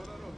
No, no, no.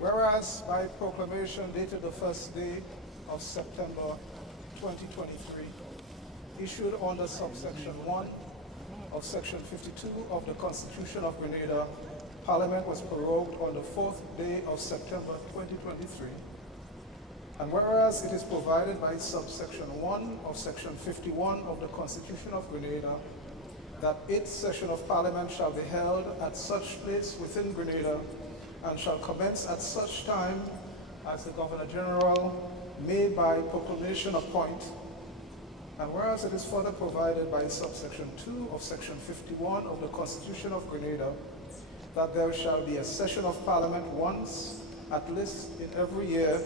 Whereas by proclamation dated the first day of September 2023, issued under subsection 1 of section 52 of the Constitution of Grenada, Parliament was prorogued on the 4th day of September 2023. And whereas it is provided by subsection 1 of section 51 of the Constitution of Grenada that 8th session of Parliament shall be held at such place within Grenada and shall commence at such time as the Governor General may by proclamation appoint. And whereas it is further provided by subsection 2 of section 51 of the Constitution of Grenada that there shall be a session of Parliament once, at least in every year,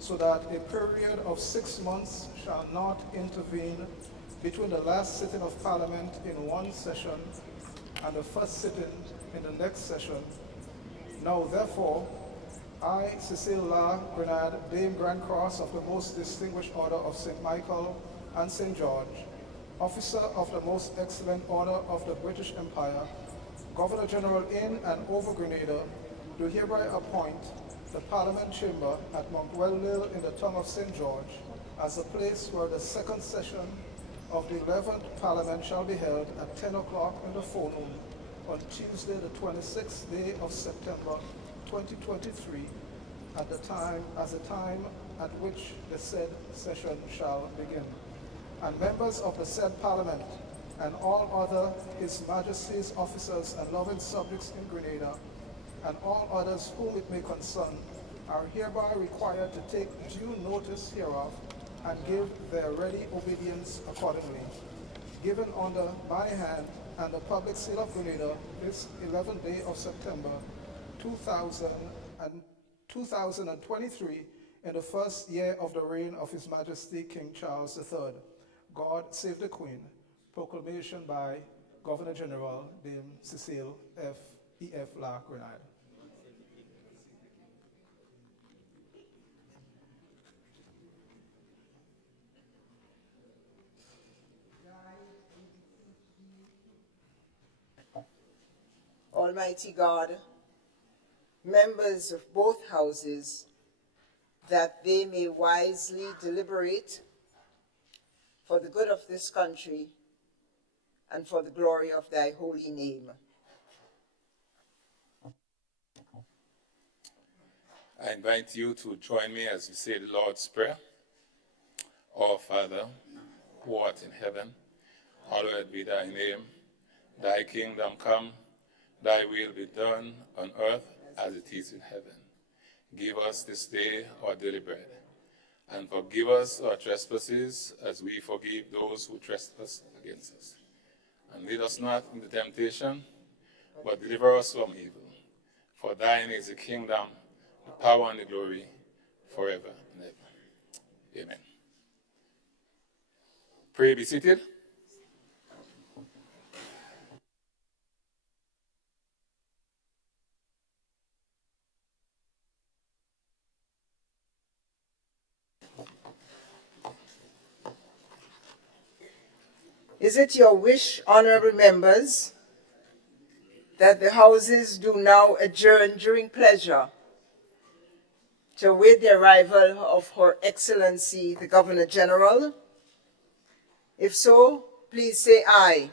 so that a period of 6 months shall not intervene between the last sitting of Parliament in one session and the first sitting in the next session. Now therefore, I, Cecile La Grenade, Dame Grand Cross of the Most Distinguished Order of St. Michael and St. George, Officer of the Most Excellent Order of the British Empire, Governor General in and over Grenada, do hereby appoint the Parliament Chamber at Mount Wellmill in the town of St. George as a place where the second session of the 11th Parliament shall be held at 10 o'clock in the forenoon on Tuesday the 26th day of September 2023 at the time at which the said session shall begin. And members of the said Parliament and all other His Majesty's officers and loving subjects in Grenada and all others whom it may concern are hereby required to take due notice hereof and give their ready obedience accordingly. Given under my hand and the public seal of Grenada this 11th day of September 2023 in the first year of the reign of His Majesty King Charles III. God save the Queen. Proclamation by Governor General Dame Cecile E.F. La Grenade. Almighty God, members of both houses, that they may wisely deliberate for the good of this country and for the glory of thy holy name. I invite you to join me as we say the Lord's Prayer. Our Father, who art in heaven, hallowed be thy name. Thy kingdom come, thy will be done on earth as it is in heaven. Give us this day our daily bread, and forgive us our trespasses as we forgive those who trespass against us. And lead us not into temptation, but deliver us from evil. For thine is the kingdom, the power, and the glory, forever and ever. Amen. Pray, be seated. Is it your wish, honorable members, that the houses do now adjourn during pleasure to await the arrival of Her Excellency the Governor General? If so, please say aye.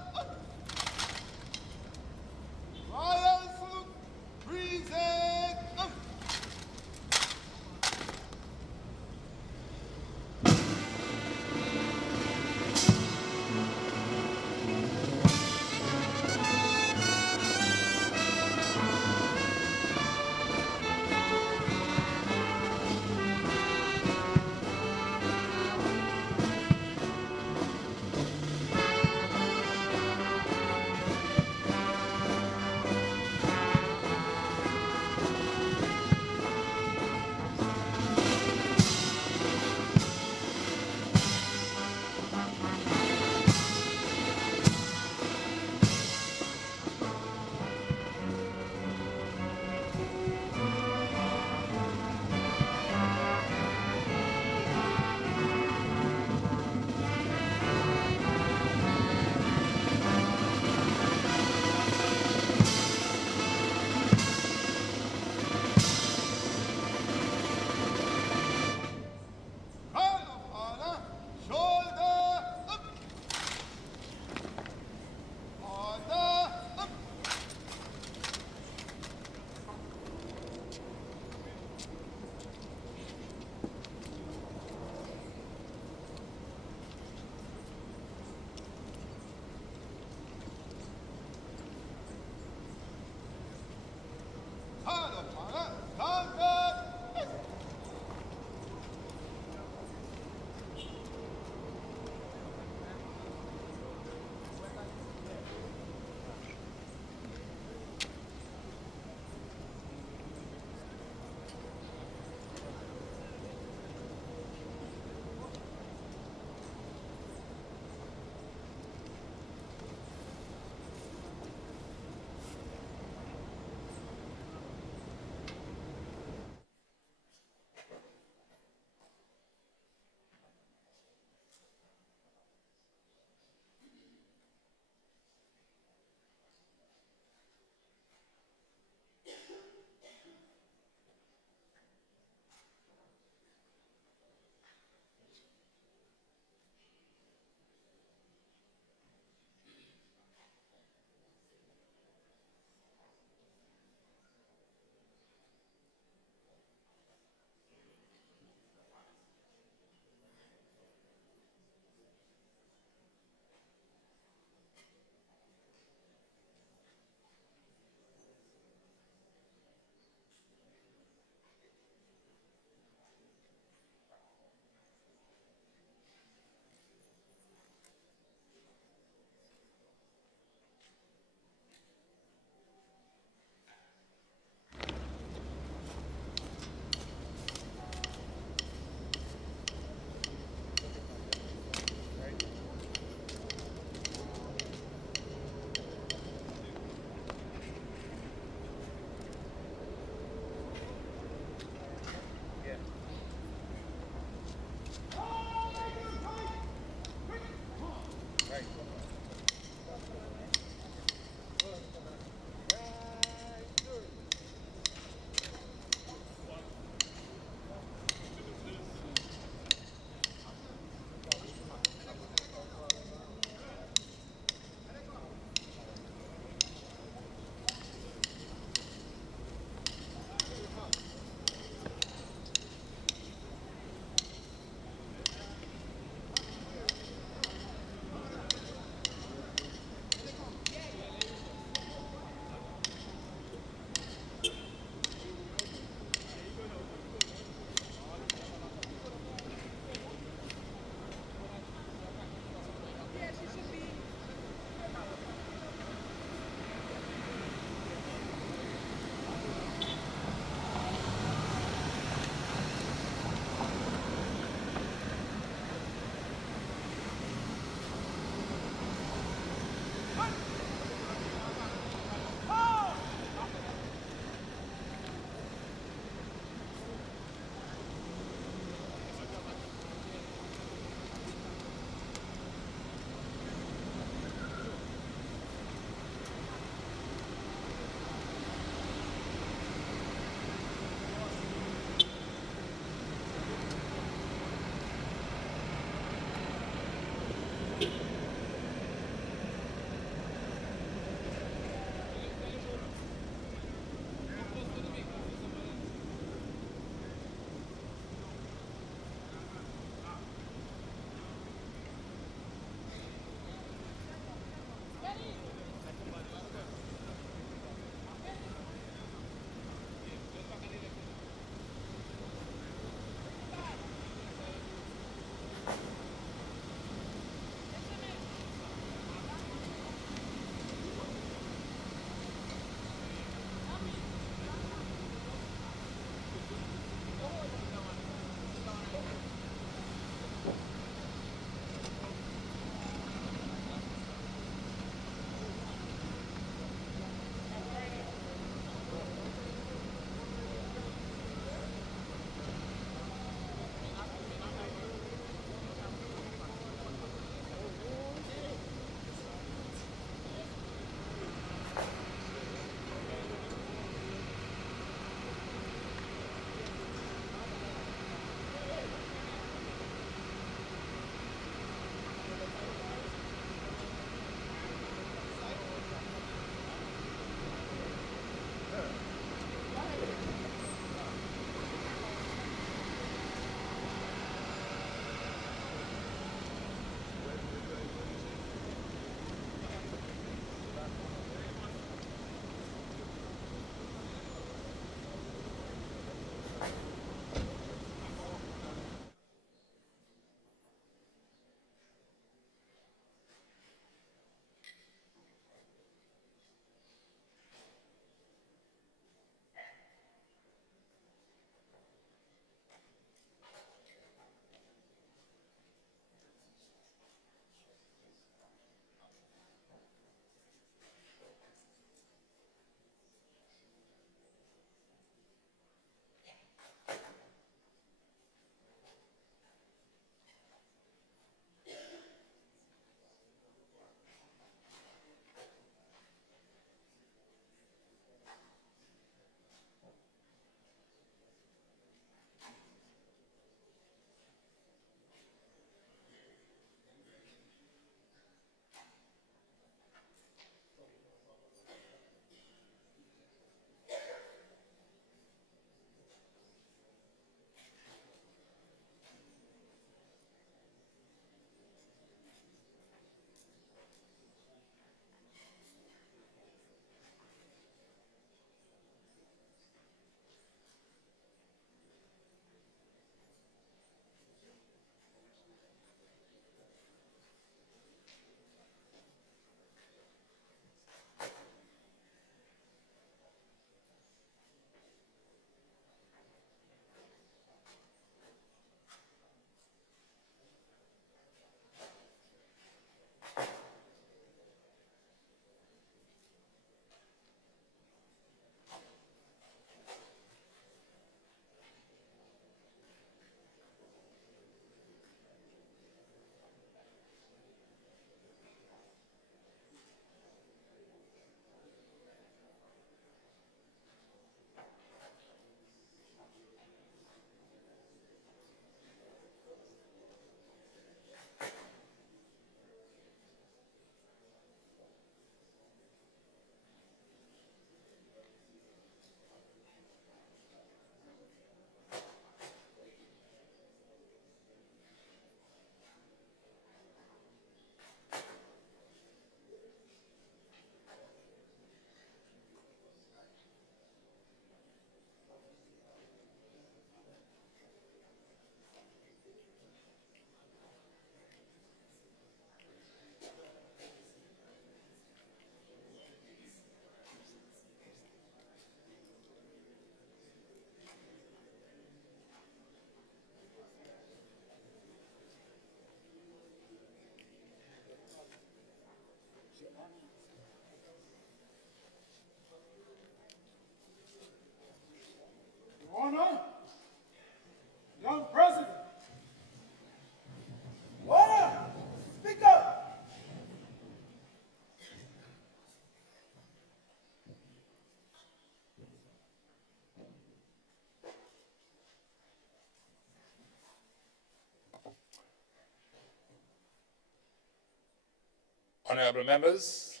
Honorable members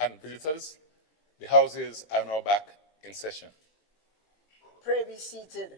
and visitors, the houses are now back in session. Pray be seated.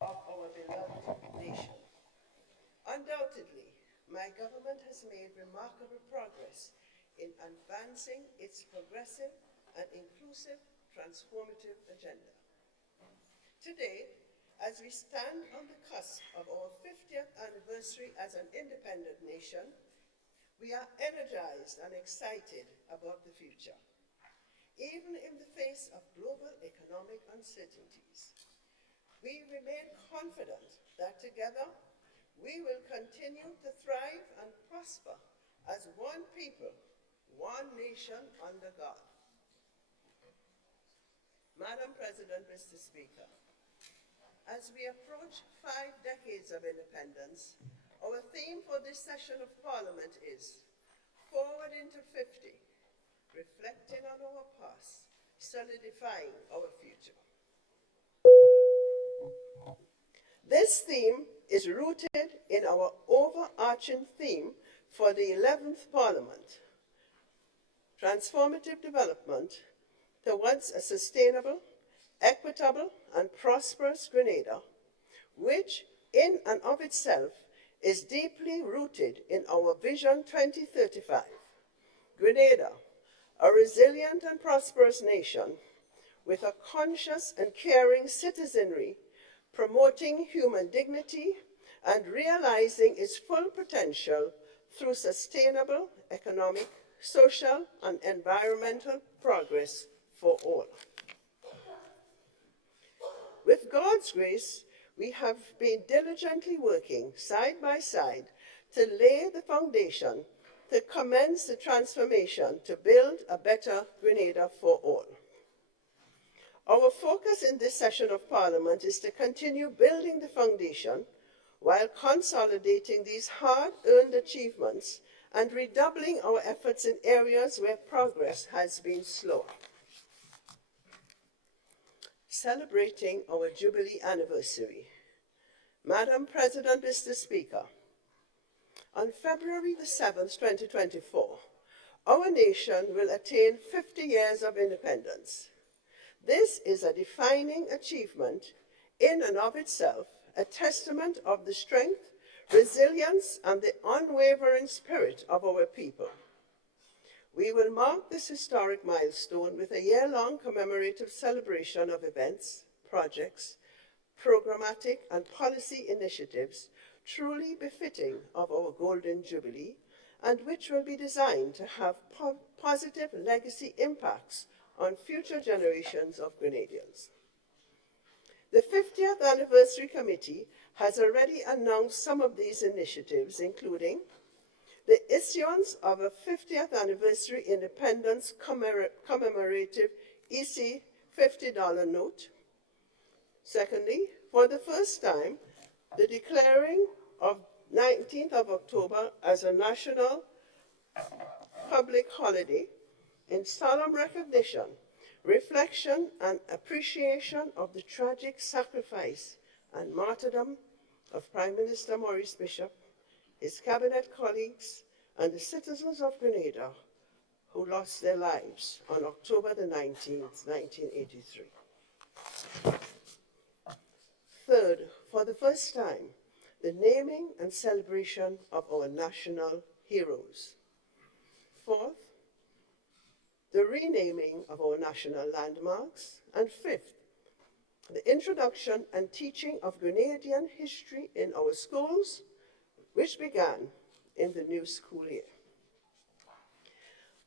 Of our beloved nation. Undoubtedly, my government has made remarkable progress in advancing its progressive and inclusive transformative agenda. Today, as we stand on the cusp of our 50th anniversary as an independent nation, we are energized and excited about the future. Even in the face of global economic uncertainties, we remain confident that together we will continue to thrive and prosper as one people, one nation under God. Madam President, Mr. Speaker, as we approach 5 decades of independence, our theme for this session of Parliament is Forward into 50, reflecting on our past, solidifying our future. This theme is rooted in our overarching theme for the 11th Parliament, transformative development towards a sustainable, equitable, and prosperous Grenada, which in and of itself is deeply rooted in our Vision 2035. Grenada, a resilient and prosperous nation with a conscious and caring citizenry, promoting human dignity and realizing its full potential through sustainable economic, social, and environmental progress for all. With God's grace, we have been diligently working side by side to lay the foundation to commence the transformation to build a better Grenada for all. Our focus in this session of Parliament is to continue building the foundation while consolidating these hard-earned achievements and redoubling our efforts in areas where progress has been slow. Celebrating our Jubilee anniversary. Madam President, Mr. Speaker, on February the 7th, 2024, our nation will attain 50 years of independence. This is a defining achievement in and of itself, a testament of the strength, resilience, and the unwavering spirit of our people. We will mark this historic milestone with a year-long commemorative celebration of events, projects, programmatic and policy initiatives truly befitting of our Golden Jubilee, and which will be designed to have positive legacy impacts on future generations of Grenadians. The 50th Anniversary Committee has already announced some of these initiatives, including the issuance of a 50th Anniversary Independence commemorative EC $50 note. Secondly, for the first time, the declaring of 19th of October as a national public holiday in solemn recognition, reflection, and appreciation of the tragic sacrifice and martyrdom of Prime Minister Maurice Bishop, his cabinet colleagues, and the citizens of Grenada who lost their lives on October the 19th, 1983. Third, for the first time, the naming and celebration of our national heroes. Fourth, the renaming of our national landmarks. And fifth, the introduction and teaching of Grenadian history in our schools, which began in the new school year.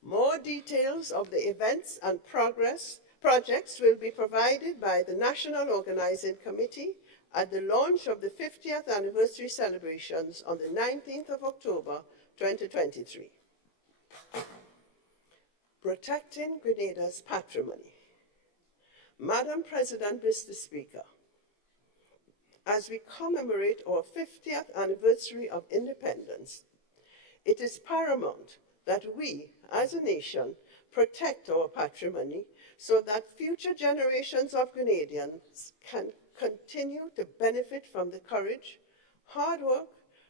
More details of the events and projects will be provided by the National Organizing Committee at the launch of the 50th anniversary celebrations on the 19th of October, 2023. Protecting Grenada's patrimony. Madam President, Mr. Speaker, as we commemorate our 50th anniversary of independence, it is paramount that we, as a nation, protect our patrimony so that future generations of Grenadians can continue to benefit from the courage, hard work,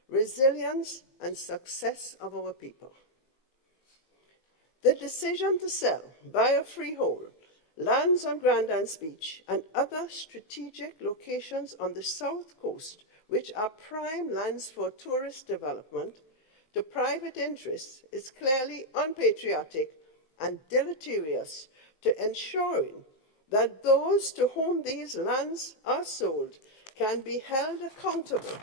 resilience, and success of our people. The decision to sell, buy or freehold, lands on Grandance Beach and other strategic locations on the south coast, which are prime lands for tourist development, to private interests is clearly unpatriotic and deleterious to ensuring that those to whom these lands are sold can be held accountable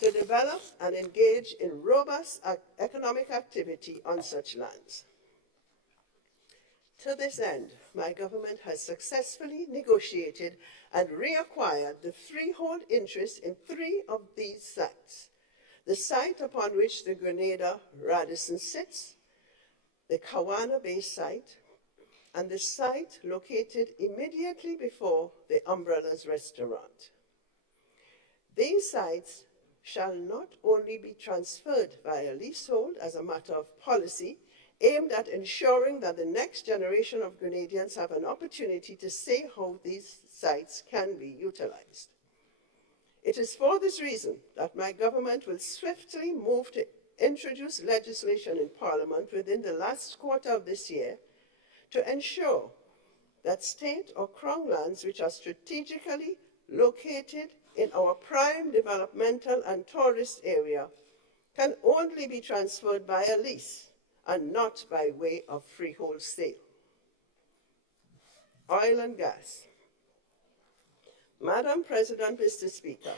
to develop and engage in robust economic activity on such lands. To this end, my government has successfully negotiated and reacquired the freehold interest in 3 of these sites: the site upon which the Grenada Radisson sits, the Kawana Bay site, and the site located immediately before the Umbrellas restaurant. These sites shall not only be transferred via leasehold as a matter of policy, aimed at ensuring that the next generation of Grenadians have an opportunity to see how these sites can be utilized. It is for this reason that my government will swiftly move to introduce legislation in Parliament within the last quarter of this year to ensure that state or crown lands which are strategically located in our prime developmental and tourist area can only be transferred by a lease and not by way of freehold sale. Oil and gas. Madam President, Mr. Speaker,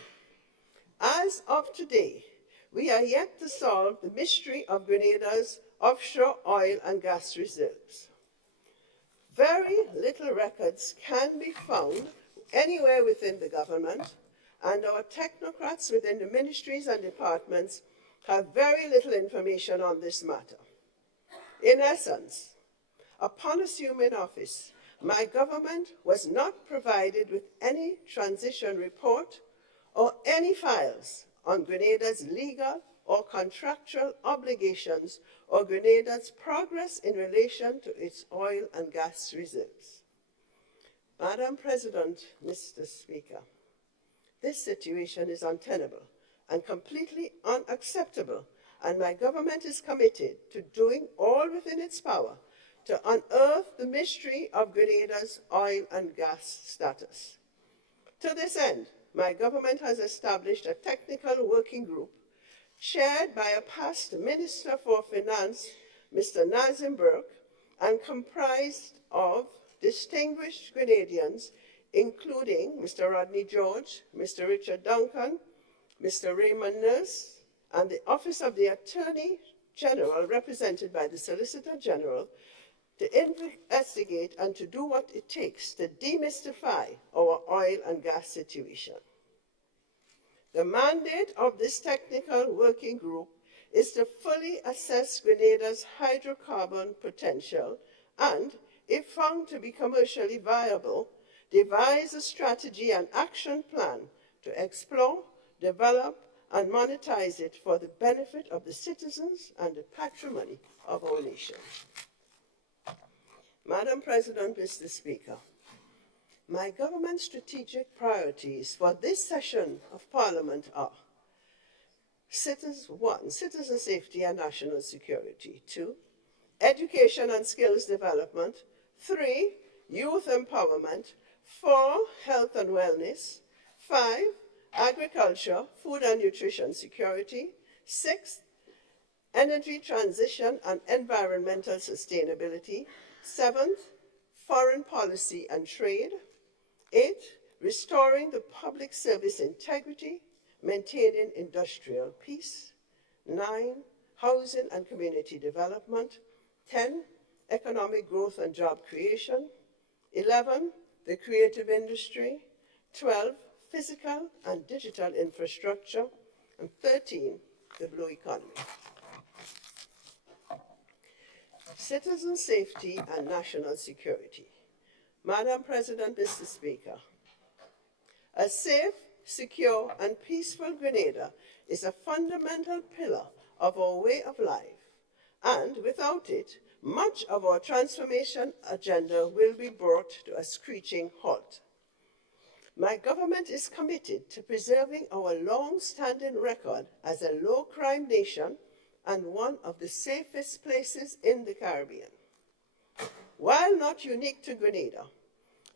as of today, we are yet to solve the mystery of Grenada's offshore oil and gas reserves. Very little records can be found anywhere within the government, and our technocrats within the ministries and departments have very little information on this matter. In essence, upon assuming office, my government was not provided with any transition report or any files on Grenada's legal or contractual obligations or Grenada's progress in relation to its oil and gas reserves. Madam President, Mr. Speaker, this situation is untenable and completely unacceptable, and my government is committed to doing all within its power to unearth the mystery of Grenada's oil and gas status. To this end, my government has established a technical working group chaired by a past Minister for Finance, Mr. Nazim Burke, and comprised of distinguished Grenadians, including Mr. Rodney George, Mr. Richard Duncan, Mr. Raymond Nurse, and the Office of the Attorney General, represented by the Solicitor General, to investigate and to do what it takes to demystify our oil and gas situation. The mandate of this technical working group is to fully assess Grenada's hydrocarbon potential and, if found to be commercially viable, devise a strategy and action plan to explore, develop, and monetize it for the benefit of the citizens and the patrimony of our nation. Madam President, Mr. Speaker, my government's strategic priorities for this session of Parliament are: 1. Citizen safety and national security. 2. Education and skills development. 3. Youth empowerment. 4. Health and wellness. 5. Agriculture, food and nutrition security. 6. Energy transition and environmental sustainability. 7th, foreign policy and trade. 8, restoring the public service integrity, maintaining industrial peace. 9, housing and community development. 10, economic growth and job creation. 11, the creative industry. 12, physical and digital infrastructure. And 13, the blue economy. Citizen safety and national security. Madam President, Mr. Speaker, a safe, secure, and peaceful Grenada is a fundamental pillar of our way of life, and without it, much of our transformation agenda will be brought to a screeching halt. My government is committed to preserving our long-standing record as a low-crime nation and one of the safest places in the Caribbean. While not unique to Grenada,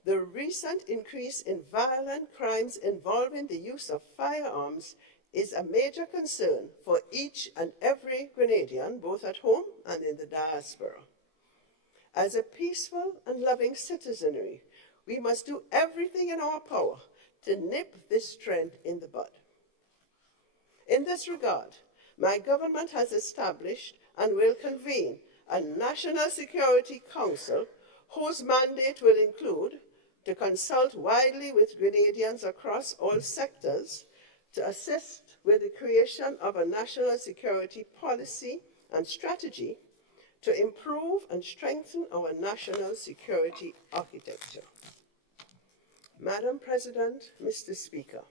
the recent increase in violent crimes involving the use of firearms is a major concern for each and every Grenadian, both at home and in the diaspora. As a peaceful and loving citizenry, we must do everything in our power to nip this trend in the bud. In this regard, my government has established and will convene a National Security Council whose mandate will include to consult widely with Grenadians across all sectors to assist with the creation of a national security policy and strategy to improve and strengthen our national security architecture. Madam President, Mr. Speaker,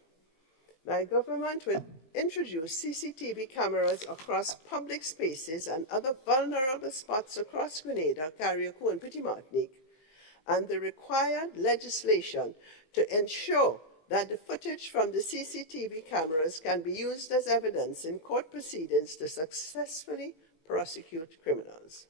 my government will introduce CCTV cameras across public spaces and other vulnerable spots across Grenada, Carriacou, and Petit Martinique, and the required legislation to ensure that the footage from the CCTV cameras can be used as evidence in court proceedings to successfully prosecute criminals.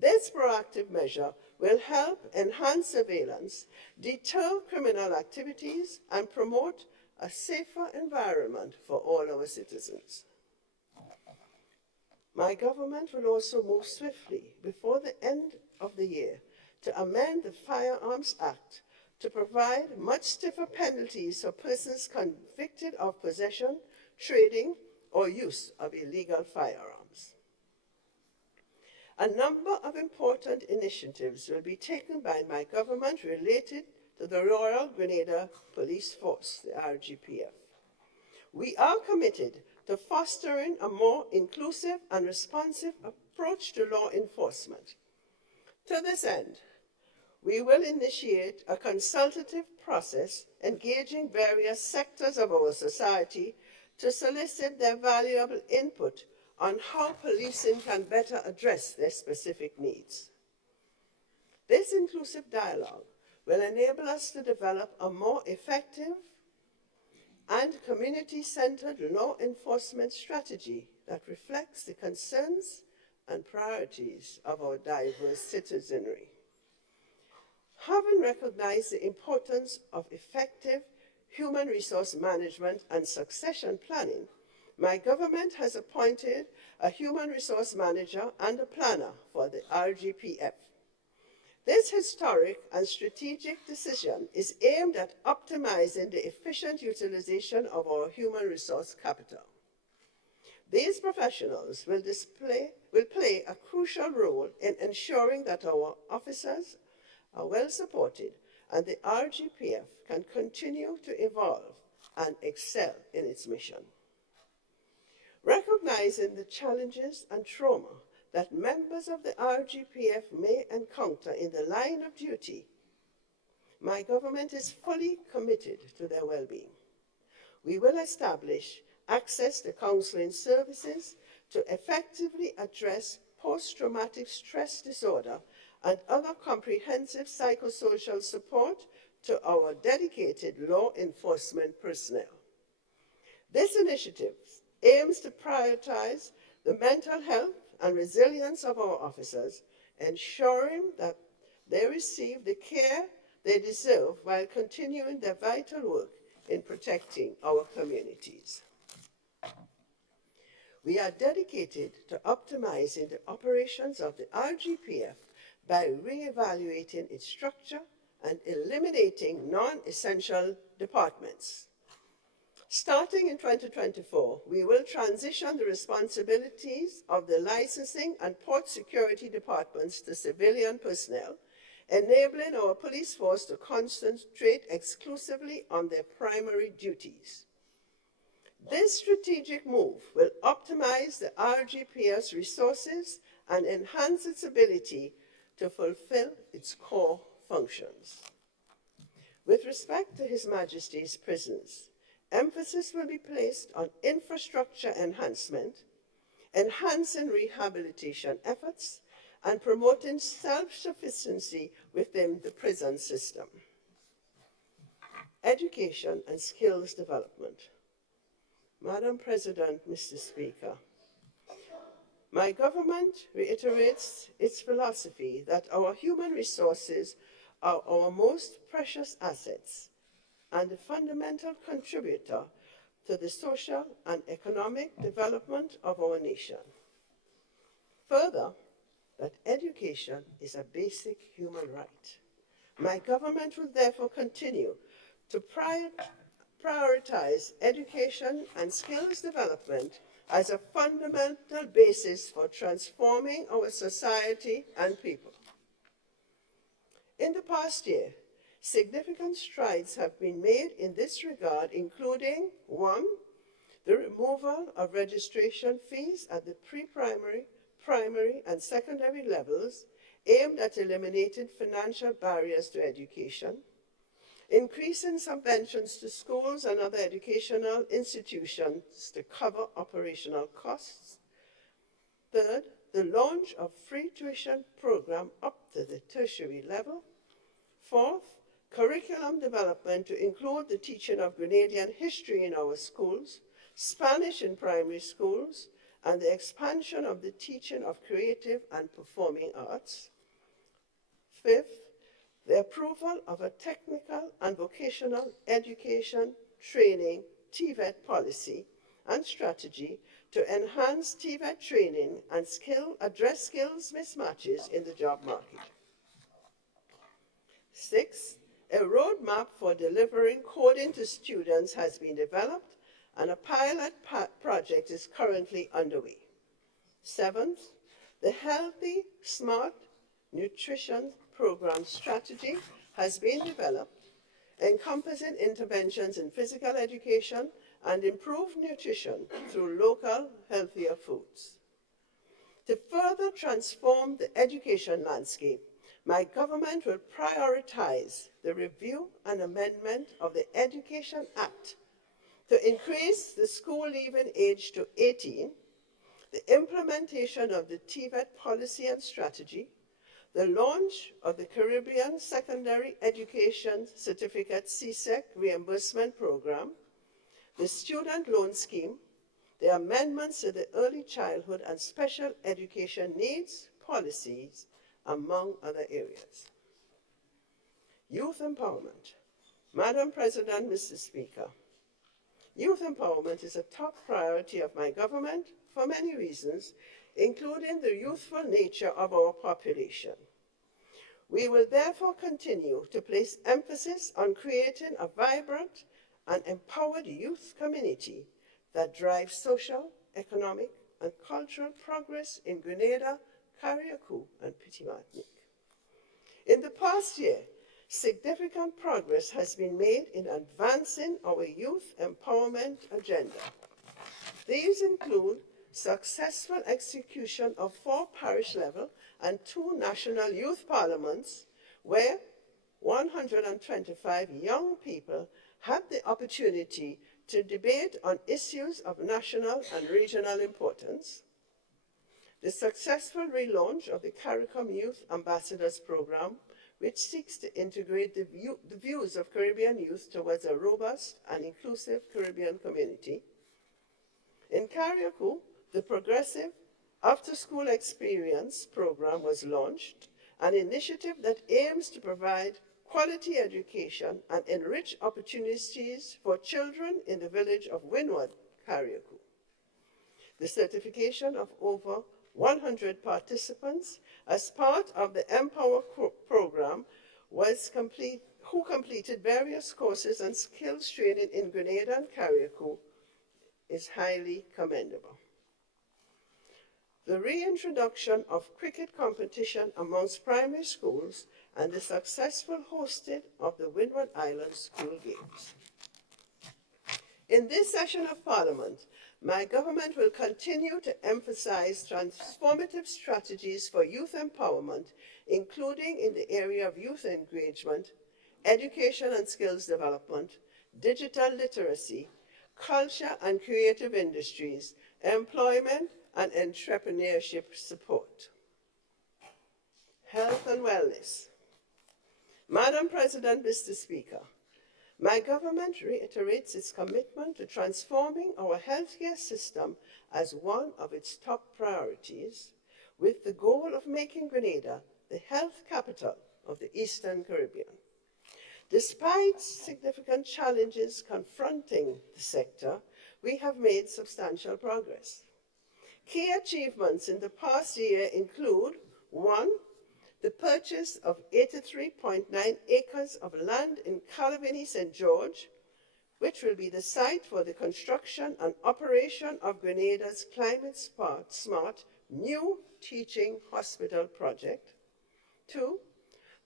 This proactive measure will help enhance surveillance, deter criminal activities, and promote a safer environment for all our citizens. My government will also move swiftly before the end of the year to amend the Firearms Act to provide much stiffer penalties for persons convicted of possession, trading, or use of illegal firearms. A number of important initiatives will be taken by my government related to the Royal Grenada Police Force, the RGPF. We are committed to fostering a more inclusive and responsive approach to law enforcement. To this end, we will initiate a consultative process engaging various sectors of our society to solicit their valuable input on how policing can better address their specific needs. This inclusive dialogue will enable us to develop a more effective and community-centered law enforcement strategy that reflects the concerns and priorities of our diverse citizenry. Having recognized the importance of effective human resource management and succession planning, my government has appointed a human resource manager and a planner for the RGPF. This historic and strategic decision is aimed at optimizing the efficient utilization of our human resource capital. These professionals will play a crucial role in ensuring that our officers are well supported and the RGPF can continue to evolve and excel in its mission. Recognizing the challenges and trauma that members of the RGPF may encounter in the line of duty, my government is fully committed to their well-being. We will establish access to counseling services to effectively address post-traumatic stress disorder and other comprehensive psychosocial support to our dedicated law enforcement personnel. This initiative aims to prioritize the mental health and resilience of our officers, ensuring that they receive the care they deserve while continuing their vital work in protecting our communities. We are dedicated to optimizing the operations of the RGPF by re-evaluating its structure and eliminating non-essential departments. Starting in 2024, we will transition the responsibilities of the licensing and port security departments to civilian personnel, enabling our police force to concentrate exclusively on their primary duties. This strategic move will optimize the RGPF's resources and enhance its ability to fulfill its core functions. With respect to His Majesty's prisons, emphasis will be placed on infrastructure enhancement, enhancing rehabilitation efforts, and promoting self-sufficiency within the prison system. Education and skills development. Madam President, Mr. Speaker, my government reiterates its philosophy that our human resources are our most precious assets and a fundamental contributor to the social and economic development of our nation. Further, that education is a basic human right. My government will therefore continue to prioritize education and skills development as a fundamental basis for transforming our society and people. In the past year, significant strides have been made in this regard, including 1, the removal of registration fees at the pre-primary, primary, and secondary levels aimed at eliminating financial barriers to education, increasing subventions to schools and other educational institutions to cover operational costs. 3rd, the launch of free tuition program up to the tertiary level. 4th, curriculum development to include the teaching of Grenadian history in our schools, Spanish in primary schools, and the expansion of the teaching of creative and performing arts. Fifth, the approval of a technical and vocational education training TVET policy and strategy to enhance TVET training and address skills mismatches in the job market. Sixth, a roadmap for delivering coding to students has been developed and a pilot project is currently underway. Seventh, the Healthy Smart Nutrition Program strategy has been developed, encompassing interventions in physical education and improved nutrition through local, healthier foods. To further transform the education landscape, my government will prioritize the review and amendment of the Education Act to increase the school leaving age to 18, the implementation of the TVET policy and strategy, the launch of the Caribbean Secondary Education Certificate CSEC reimbursement program, the student loan scheme, the amendments to the early childhood and special education needs policies, among other areas. Youth empowerment. Madam President, Mr. Speaker, youth empowerment is a top priority of my government for many reasons, including the youthful nature of our population. We will therefore continue to place emphasis on creating a vibrant and empowered youth community that drives social, economic, and cultural progress in Grenada, Carriacou, and Petit Martinique. In the past year, significant progress has been made in advancing our youth empowerment agenda. These include successful execution of 4 parish-level and 2 national youth parliaments, where 125 young people had the opportunity to debate on issues of national and regional importance, the successful relaunch of the CARICOM Youth Ambassadors Program, which seeks to integrate the views of Caribbean youth towards a robust and inclusive Caribbean community. In Carriacou, the Progressive After-School Experience Program was launched, an initiative that aims to provide quality education and enrich opportunities for children in the village of Windward, Carriacou. The certification of over 100 participants as part of the Empower program who completed various courses and skills training in Grenada and Carriacou is highly commendable. The reintroduction of cricket competition amongst primary schools and the successful hosting of the Windward Island School Games. In this session of Parliament, my government will continue to emphasize transformative strategies for youth empowerment, including in the area of youth engagement, education and skills development, digital literacy, culture and creative industries, employment and entrepreneurship support. Health and wellness. Madam President, Mr. Speaker, my government reiterates its commitment to transforming our healthcare system as one of its top priorities, with the goal of making Grenada the health capital of the Eastern Caribbean. Despite significant challenges confronting the sector, we have made substantial progress. Key achievements in the past year include: 1, the purchase of 83.9 acres of land in Calivini, St. George, which will be the site for the construction and operation of Grenada's climate-smart new teaching hospital project. 2,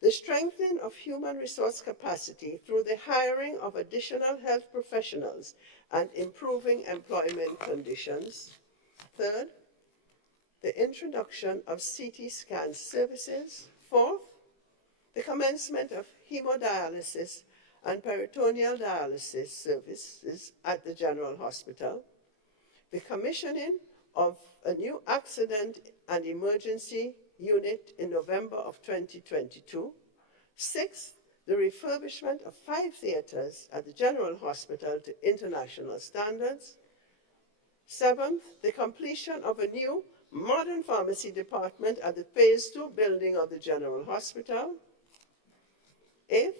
the strengthening of human resource capacity through the hiring of additional health professionals and improving employment conditions. 3rd, the introduction of CT scan services. 4th, the commencement of hemodialysis and peritoneal dialysis services at the General Hospital. The commissioning of a new accident and emergency unit in November of 2022. 6th, the refurbishment of 5 theatres at the General Hospital to international standards. 7th, the completion of a new modern pharmacy department at the Phase 2 building of the General Hospital. 8th,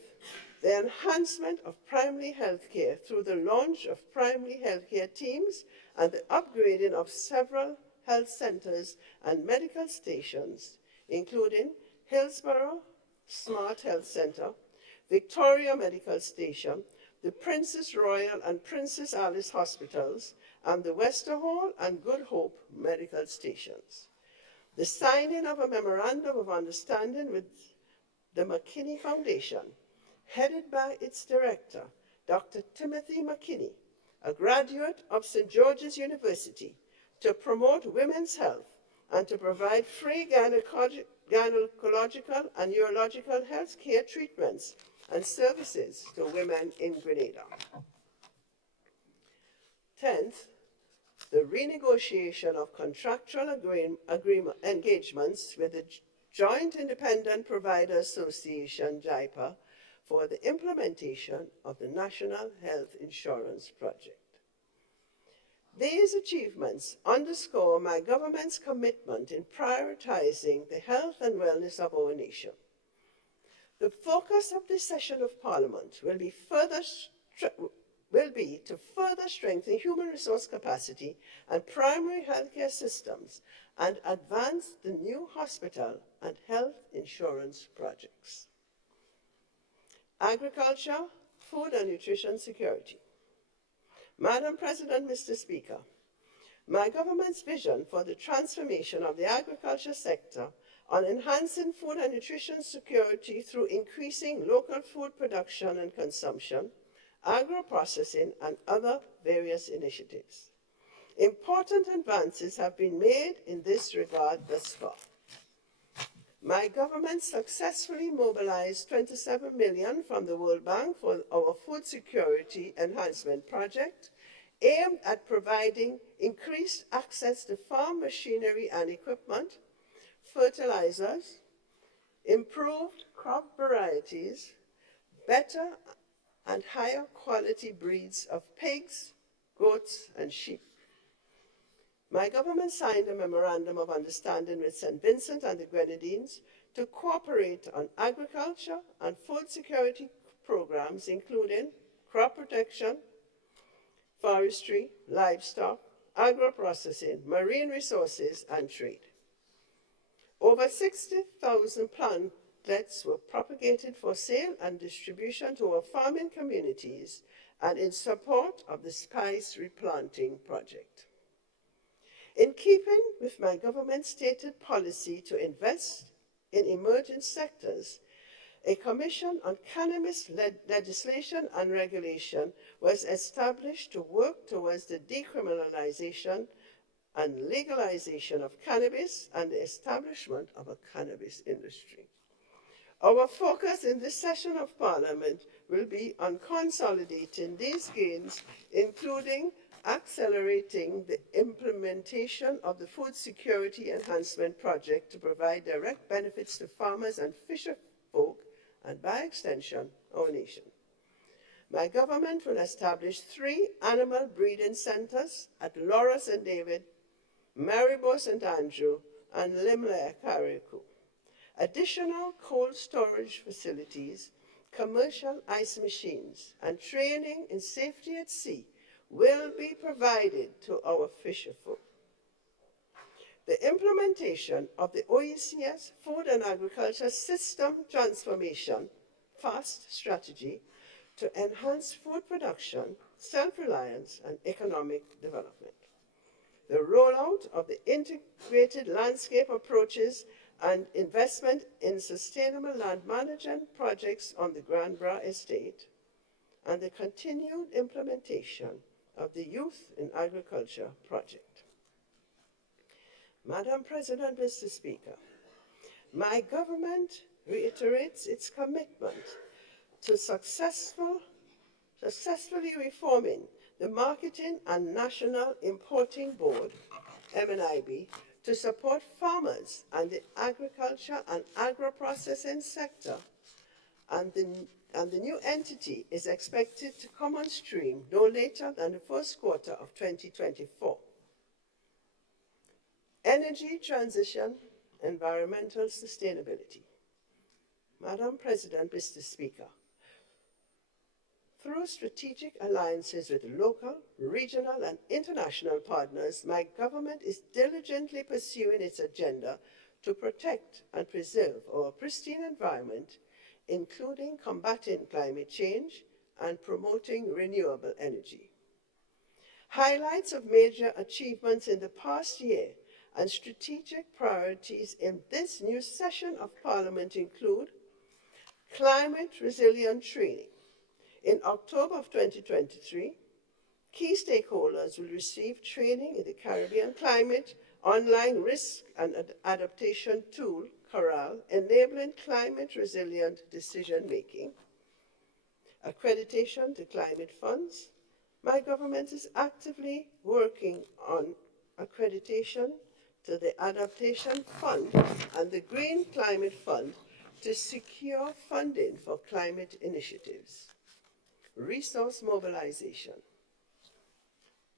the enhancement of primary health care through the launch of primary health care teams and the upgrading of several health centres and medical stations, including Hillsborough Smart Health Centre, Victoria Medical Station, the Princess Royal and Princess Alice Hospitals, and the Westerhall and Good Hope Medical Stations. The signing of a Memorandum of Understanding with the McKinney Foundation, headed by its director, Dr. Timothy McKinney, a graduate of St. George's University, to promote women's health and to provide free gynecological and urological health care treatments and services to women in Grenada. 10th, the renegotiation of contractual engagements with the Joint Independent Provider Association, JIPA, for the implementation of the National Health Insurance Project. These achievements underscore my government's commitment in prioritizing the health and wellness of our nation. The focus of this session of Parliament will be to further strengthen human resource capacity and primary healthcare systems and advance the new hospital and health insurance projects. Agriculture, food and nutrition security. Madam President, Mr. Speaker, my government's vision for the transformation of the agriculture sector on enhancing food and nutrition security through increasing local food production and consumption, agro-processing, and other various initiatives. Important advances have been made in this regard thus far. My government successfully mobilized 27 million from the World Bank for our food security enhancement project, aimed at providing increased access to farm machinery and equipment, fertilizers, improved crop varieties, better and higher quality breeds of pigs, goats, and sheep. My government signed a Memorandum of Understanding with St. Vincent and the Grenadines to cooperate on agriculture and food security programs, including crop protection, forestry, livestock, agro-processing, marine resources, and trade. Over 60,000 plantlets were propagated for sale and distribution to our farming communities and in support of the spice replanting project. In keeping with my government's stated policy to invest in emerging sectors, a commission on cannabis legislation and regulation was established to work towards the decriminalization and legalization of cannabis and the establishment of a cannabis industry. Our focus in this session of Parliament will be on consolidating these gains, including accelerating the implementation of the Food Security Enhancement Project to provide direct benefits to farmers and fisher folk, and by extension, our nation. My government will establish 3 animal breeding centres at Laura St. David, Maribor St. Andrew, and Limlair Carriacou. Additional cold storage facilities, commercial ice machines, and training in safety at sea will be provided to our fisherfolk. The implementation of the OECS Food and Agriculture System Transformation FAST strategy to enhance food production, self-reliance, and economic development. The rollout of the integrated landscape approaches and investment in sustainable land management projects on the Grand Bras estate, and the continued implementation of the Youth in Agriculture project. Madam President, Mr. Speaker, my government reiterates its commitment to successfully reforming the Marketing and National Importing Board, MNIB, to support farmers and the agriculture and agro-processing sector, and the new entity is expected to come on stream no later than the first quarter of 2024. Energy transition, environmental sustainability. Madam President, Mr. Speaker, through strategic alliances with local, regional, and international partners, my government is diligently pursuing its agenda to protect and preserve our pristine environment, including combating climate change and promoting renewable energy. Highlights of major achievements in the past year and strategic priorities in this new session of Parliament include climate resilient training. In October of 2023, key stakeholders will receive training in the Caribbean Climate Online Risk and Adaptation Tool, CORAL, enabling climate resilient decision making. Accreditation to climate funds. My government is actively working on accreditation to the Adaptation Fund and the Green Climate Fund to secure funding for climate initiatives. Resource mobilization.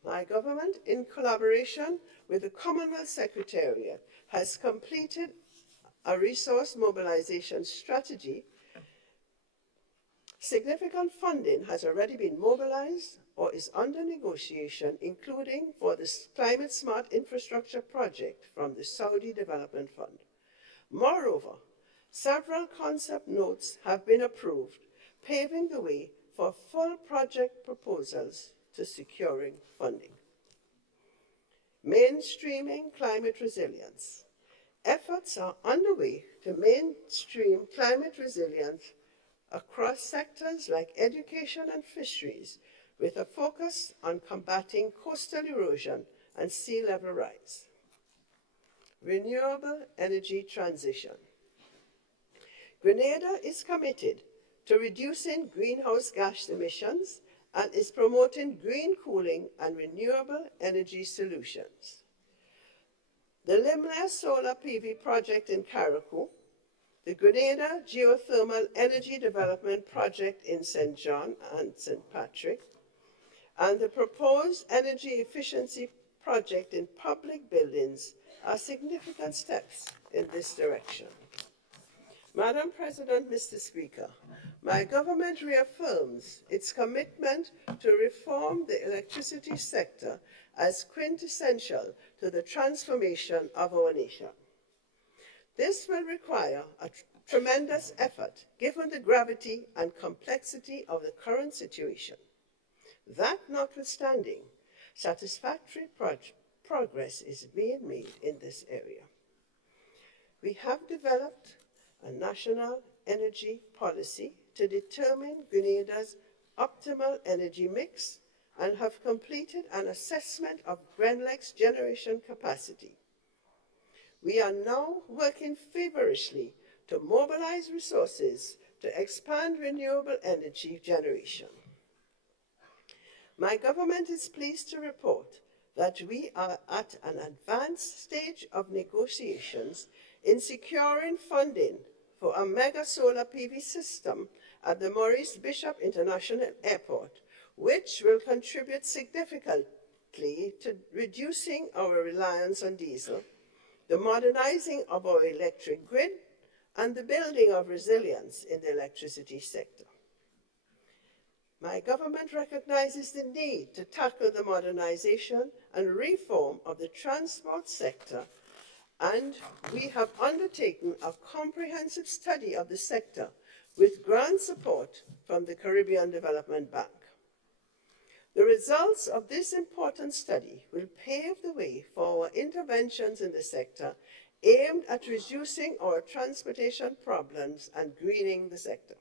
My government, in collaboration with the Commonwealth Secretariat, has completed a resource mobilization strategy. Significant funding has already been mobilized or is under negotiation, including for the Climate Smart Infrastructure Project from the Saudi Development Fund. Moreover, several concept notes have been approved, paving the way for full project proposals to securing funding. Mainstreaming climate resilience. Efforts are underway to mainstream climate resilience across sectors like education and fisheries, with a focus on combating coastal erosion and sea level rise. Renewable energy transition. Grenada is committed to reducing greenhouse gas emissions and is promoting green cooling and renewable energy solutions. The Limla Solar PV project in Carriacou, the Grenada Geothermal Energy Development Project in St. John and St. Patrick, and the proposed energy efficiency project in public buildings are significant steps in this direction. Madam President, Mr. Speaker, my government reaffirms its commitment to reform the electricity sector as quintessential to the transformation of our nation. This will require a tremendous effort given the gravity and complexity of the current situation. That notwithstanding, satisfactory progress is being made in this area. We have developed a national energy policy to determine Grenada's optimal energy mix and have completed an assessment of Grenlec's generation capacity. We are now working feverishly to mobilize resources to expand renewable energy generation. My government is pleased to report that we are at an advanced stage of negotiations in securing funding for a mega solar PV system at the Maurice Bishop International Airport, which will contribute significantly to reducing our reliance on diesel, the modernizing of our electric grid, and the building of resilience in the electricity sector. My government recognizes the need to tackle the modernization and reform of the transport sector, and we have undertaken a comprehensive study of the sector with grant support from the Caribbean Development Bank. The results of this important study will pave the way for our interventions in the sector aimed at reducing our transportation problems and greening the sector.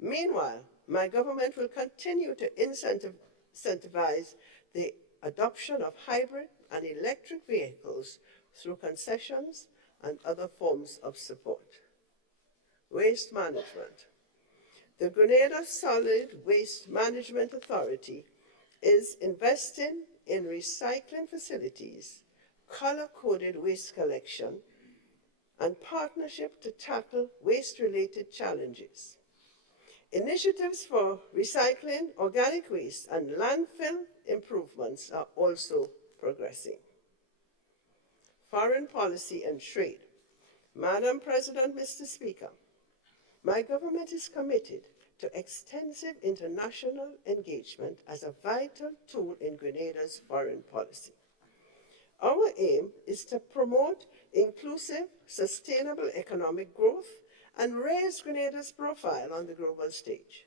Meanwhile, my government will continue to incentivize the adoption of hybrid and electric vehicles through concessions and other forms of support. Waste management. The Grenada Solid Waste Management Authority is investing in recycling facilities, color-coded waste collection, and partnership to tackle waste-related challenges. Initiatives for recycling, organic waste, and landfill improvements are also progressing. Foreign policy and trade. Madam President, Mr. Speaker, my government is committed to extensive international engagement as a vital tool in Grenada's foreign policy. Our aim is to promote inclusive, sustainable economic growth and raise Grenada's profile on the global stage.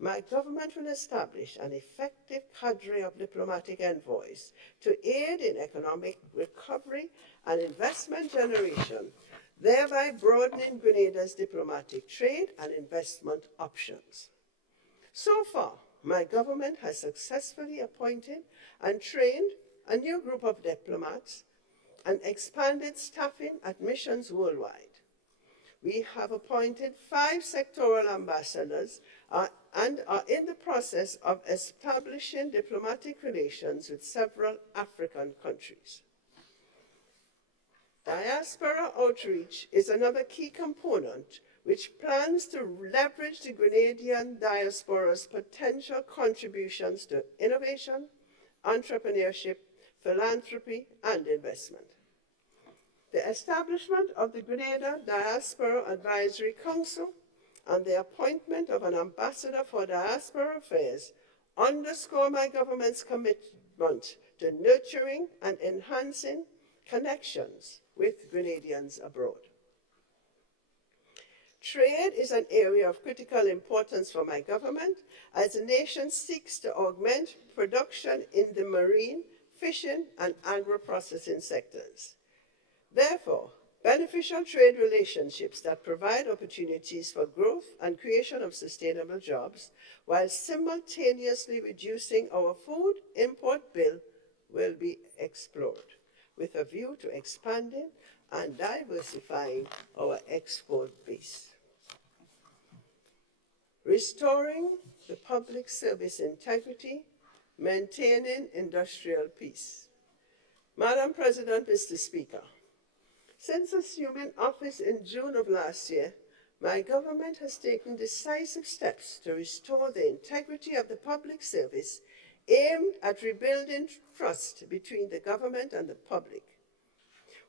My government will establish an effective cadre of diplomatic envoys to aid in economic recovery and investment generation, thereby broadening Grenada's diplomatic trade and investment options. So far, my government has successfully appointed and trained a new group of diplomats and expanded staffing at missions worldwide. We have appointed 5 sectoral ambassadors and are in the process of establishing diplomatic relations with several African countries. Diaspora outreach is another key component which plans to leverage the Grenadian diaspora's potential contributions to innovation, entrepreneurship, philanthropy, and investment. The establishment of the Grenada Diaspora Advisory Council and the appointment of an ambassador for diaspora affairs underscore my government's commitment to nurturing and enhancing connections with Grenadians abroad. Trade is an area of critical importance for my government as the nation seeks to augment production in the marine, fishing, and agro-processing sectors. Therefore, beneficial trade relationships that provide opportunities for growth and creation of sustainable jobs while simultaneously reducing our food import bill will be explored with a view to expanding and diversifying our export base. Restoring the public service integrity, maintaining industrial peace. Madam President, Mr. Speaker, since assuming office in June of last year, my government has taken decisive steps to restore the integrity of the public service aimed at rebuilding trust between the government and the public.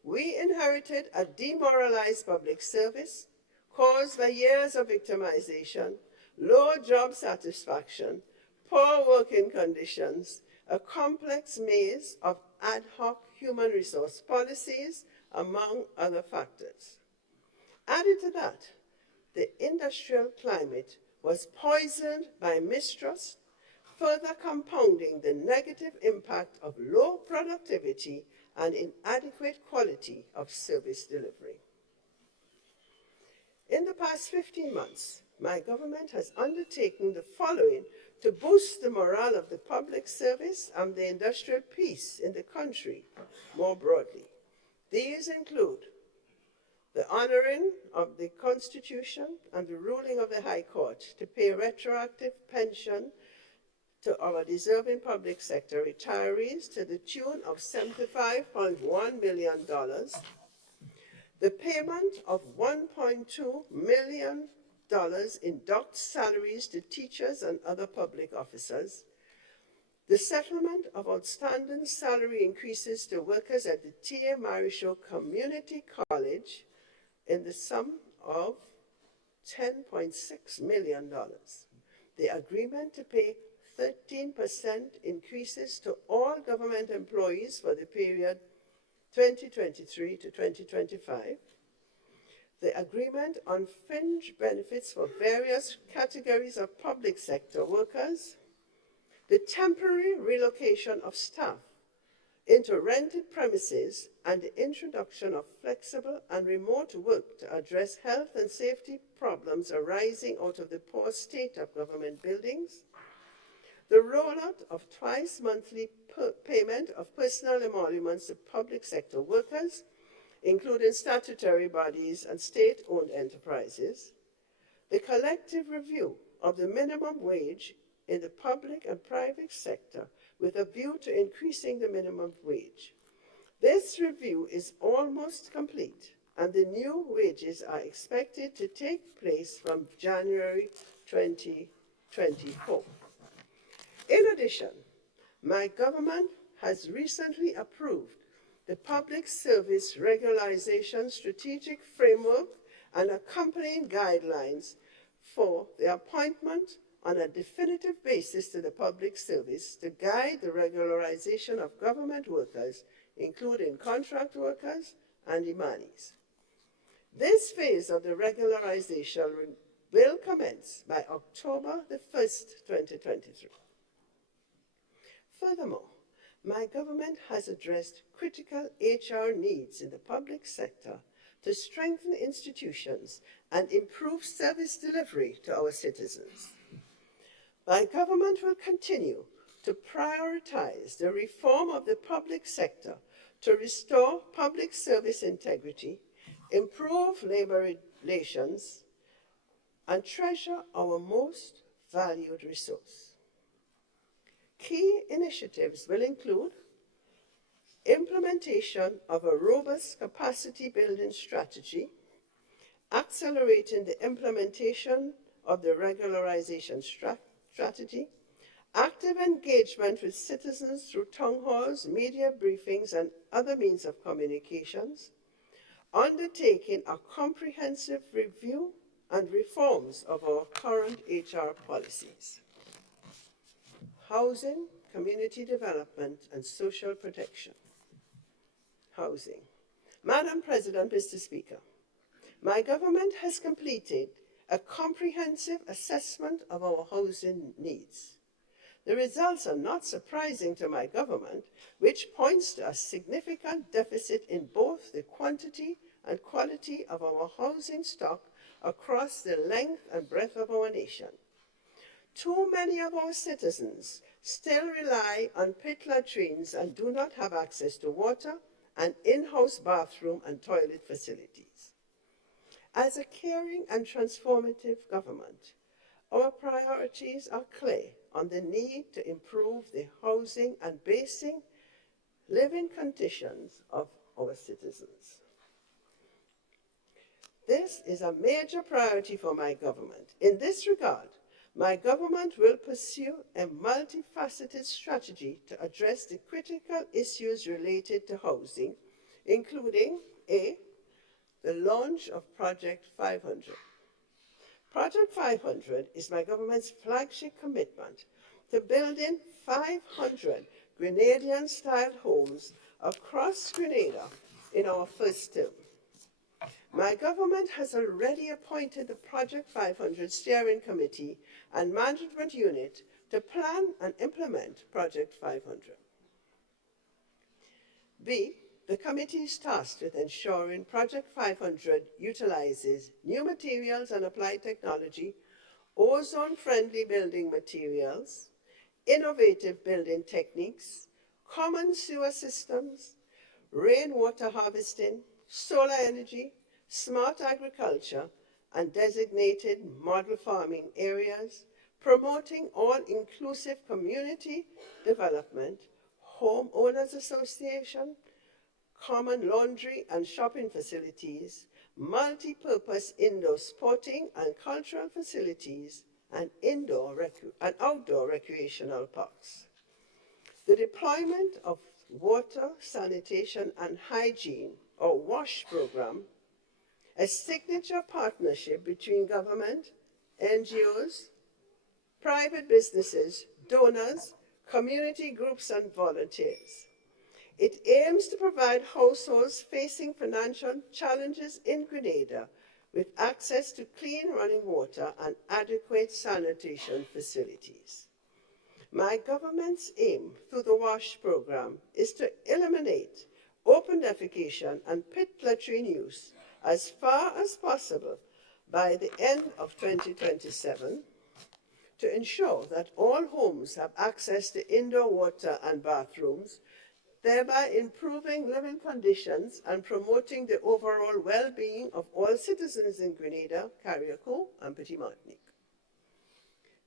We inherited a demoralized public service caused by years of victimization, low job satisfaction, poor working conditions, a complex maze of ad hoc human resource policies, among other factors. Added to that, the industrial climate was poisoned by mistrust, further compounding the negative impact of low productivity and inadequate quality of service delivery. In the past 15 months, my government has undertaken the following to boost the morale of the public service and the industrial peace in the country more broadly. These include the honoring of the Constitution and the ruling of the High Court to pay retroactive pension to our deserving public sector retirees to the tune of $75.1 million, the payment of $1.2 million in docked salaries to teachers and other public officers, the settlement of outstanding salary increases to workers at the T.A. Marisho Community College in the sum of $10.6 million. The agreement to pay 13% increases to all government employees for the period 2023 to 2025. The agreement on fringe benefits for various categories of public sector workers, the temporary relocation of staff into rented premises, and the introduction of flexible and remote work to address health and safety problems arising out of the poor state of government buildings, the rollout of twice monthly payment of personal emoluments to public sector workers, including statutory bodies and state-owned enterprises, the collective review of the minimum wage in the public and private sector with a view to increasing the minimum wage. This review is almost complete, and the new wages are expected to take place from January 2024. In addition, my government has recently approved the Public Service Regularization Strategic Framework and accompanying guidelines for the appointment on a definitive basis to the public service to guide the regularization of government workers, including contract workers and imanis. This phase of the regularization will commence by October the 1st, 2023. Furthermore, my government has addressed critical HR needs in the public sector to strengthen institutions and improve service delivery to our citizens. My government will continue to prioritize the reform of the public sector to restore public service integrity, improve labor relations, and treasure our most valued resource. Key initiatives will include implementation of a robust capacity building strategy, accelerating the implementation of the regularization strategy, active engagement with citizens through town halls, media briefings, and other means of communications, undertaking a comprehensive review and reforms of our current HR policies. Housing, community development, and social protection. Housing. Madam President, Mr. Speaker, my government has completed a comprehensive assessment of our housing needs. The results are not surprising to my government, which points to a significant deficit in both the quantity and quality of our housing stock across the length and breadth of our nation. Too many of our citizens still rely on pit latrines and do not have access to water and in-house bathroom and toilet facilities. As a caring and transformative government, our priorities are clear on the need to improve the housing and basic living conditions of our citizens. This is a major priority for my government. In this regard, my government will pursue a multifaceted strategy to address the critical issues related to housing, including A, the launch of Project 500. Project 500 is my government's flagship commitment to building 500 Grenadian-style homes across Grenada in our first term. My government has already appointed the Project 500 Steering Committee and Management Unit to plan and implement Project 500. B, the committee is tasked with ensuring Project 500 utilizes new materials and applied technology, ozone-friendly building materials, innovative building techniques, common sewer systems, rainwater harvesting, solar energy, smart agriculture, and designated model farming areas, promoting all-inclusive community development, homeowners association, common laundry and shopping facilities, multi-purpose indoor sporting and cultural facilities, and outdoor recreational parks. The deployment of water, sanitation, and hygiene, or WASH program, a signature partnership between government, NGOs, private businesses, donors, community groups, and volunteers. It aims to provide households facing financial challenges in Grenada with access to clean running water and adequate sanitation facilities. My government's aim through the WASH program is to eliminate open defecation and pit latrine use as far as possible by the end of 2027 to ensure that all homes have access to indoor water and bathrooms, thereby improving living conditions and promoting the overall well-being of all citizens in Grenada, Carriacou, and Petit Martinique.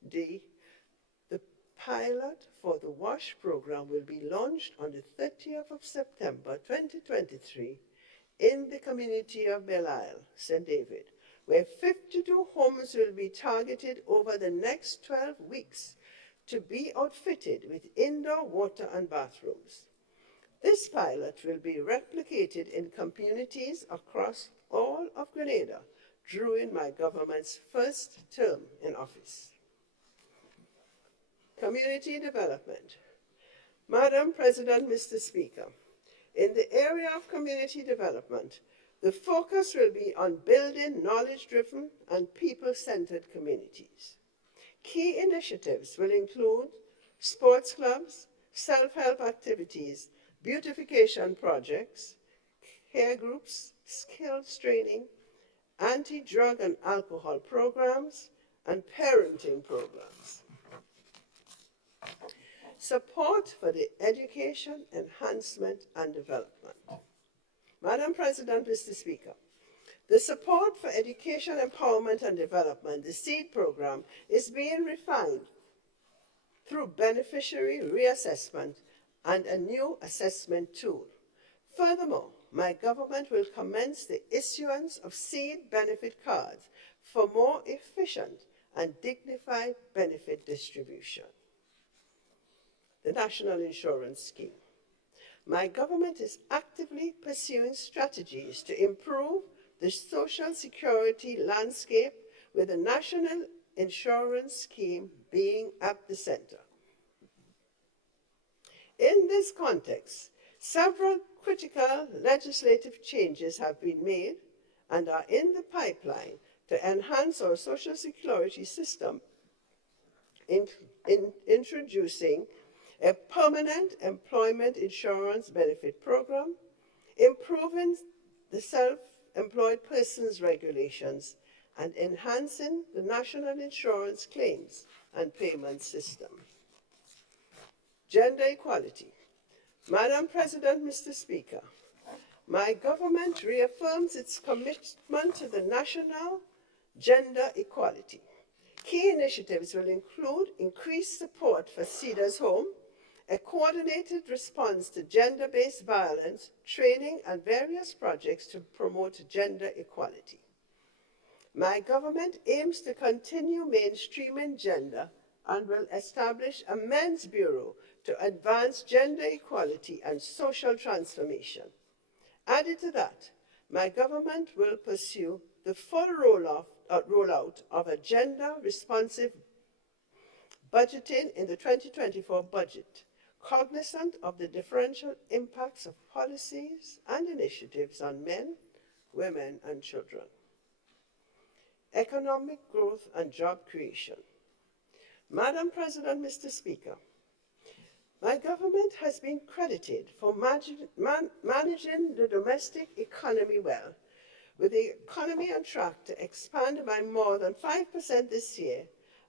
D, the pilot for the WASH program will be launched on the 30th of September 2023 in the community of Belle Isle, St. David, where 52 homes will be targeted over the next 12 weeks to be outfitted with indoor water and bathrooms. This pilot will be replicated in communities across all of Grenada during my government's first term in office. Community development. Madam President, Mr. Speaker, in the area of community development, the focus will be on building knowledge-driven and people-centered communities. Key initiatives will include sports clubs, self-help activities, beautification projects, care groups, skills training, anti-drug and alcohol programs, and parenting programs. Support for the education, enhancement, and development. Madam President, Mr. Speaker, the support for education, empowerment, and development, the SEED program, is being refined through beneficiary reassessment and a new assessment tool. Furthermore, my government will commence the issuance of SEED benefit cards for more efficient and dignified benefit distribution. The National Insurance Scheme. My government is actively pursuing strategies to improve the social security landscape, with the National Insurance Scheme being at the center. In this context, several critical legislative changes have been made and are in the pipeline to enhance our social security system, introducing a permanent employment insurance benefit program, improving the self-employed persons regulations, and enhancing the national insurance claims and payment system. Gender equality. Madam President, Mr. Speaker, my government reaffirms its commitment to the national gender equality. Key initiatives will include increased support for Cedars Home, a coordinated response to gender-based violence, training, and various projects to promote gender equality. My government aims to continue mainstreaming gender and will establish a men's bureau to advance gender equality and social transformation. Added to that, my government will pursue the full rollout of a gender-responsive budgeting in the 2024 budget, cognizant of the differential impacts of policies and initiatives on men, women, and children. Economic growth and job creation. Madam President, Mr. Speaker, my government has been credited for managing the domestic economy well, with the economy on track to expand by more than 5% this year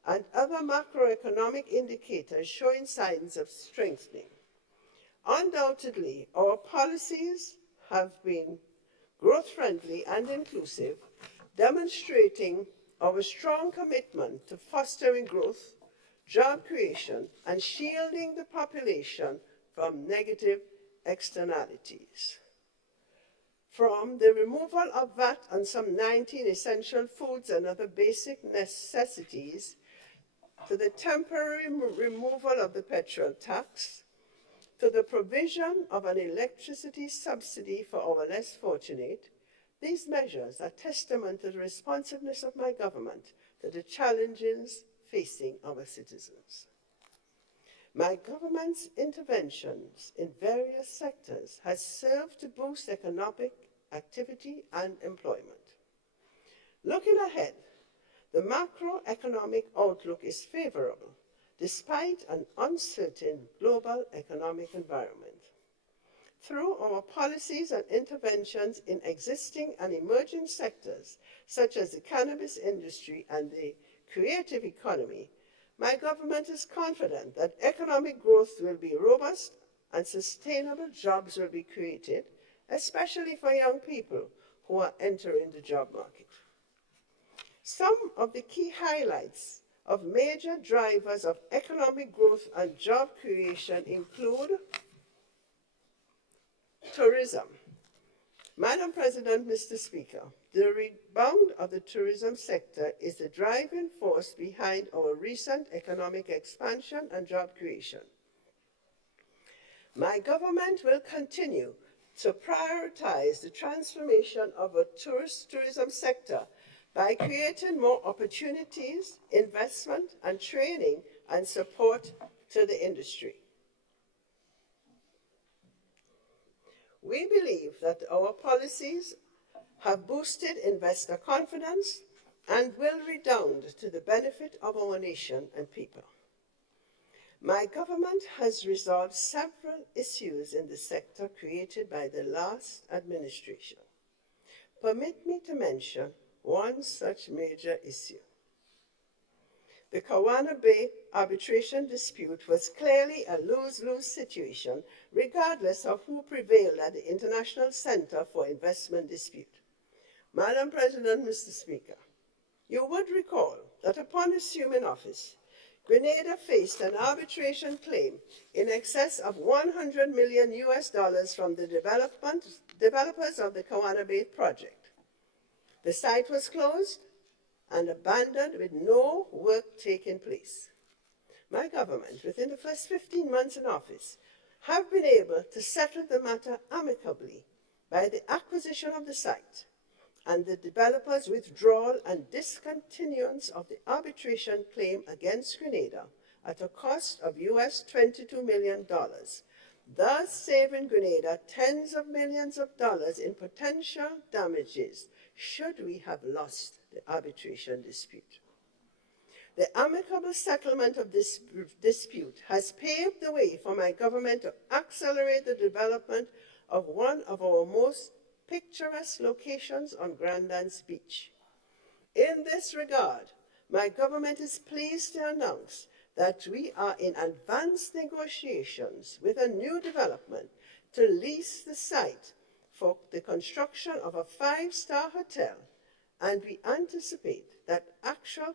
and other macroeconomic indicators showing signs of strengthening. Undoubtedly, our policies have been growth-friendly and inclusive, demonstrating our strong commitment to fostering growth, job creation, and shielding the population from negative externalities. From the removal of VAT on some 19 essential foods and other basic necessities, to the temporary removal of the petrol tax, to the provision of an electricity subsidy for our less fortunate, these measures are testament to the responsiveness of my government to the challenges facing our citizens. My government's interventions in various sectors has served to boost economic activity and employment. Looking ahead, the macroeconomic outlook is favorable despite an uncertain global economic environment. Through our policies and interventions in existing and emerging sectors, such as the cannabis industry and the creative economy, my government is confident that economic growth will be robust and sustainable jobs will be created, especially for young people who are entering the job market. Some of the key highlights of major drivers of economic growth and job creation include tourism. Madam President, Mr. Speaker, the rebound of the tourism sector is the driving force behind our recent economic expansion and job creation. My government will continue to prioritize the transformation of our tourism sector by creating more opportunities, investment, and training and support to the industry. We believe that our policies have boosted investor confidence and will redound to the benefit of our nation and people. My government has resolved several issues in the sector created by the last administration. Permit me to mention one such major issue. The Kawana Bay arbitration dispute was clearly a lose-lose situation, regardless of who prevailed at the International Center for Investment Dispute. Madam President, Mr. Speaker, you would recall that upon assuming office, Grenada faced an arbitration claim in excess of $100 million from the developers of the Kawana Bay project. The site was closed and abandoned with no work taking place. My government, within the first 15 months in office, have been able to settle the matter amicably by the acquisition of the site and the developer's withdrawal and discontinuance of the arbitration claim against Grenada at a cost of $22 million, thus saving Grenada tens of millions of dollars in potential damages should we have lost the arbitration dispute. The amicable settlement of this dispute has paved the way for my government to accelerate the development of one of our most picturesque locations on Grandance Beach. In this regard, my government is pleased to announce that we are in advanced negotiations with a new development to lease the site for the construction of a 5-star hotel, and we anticipate that actual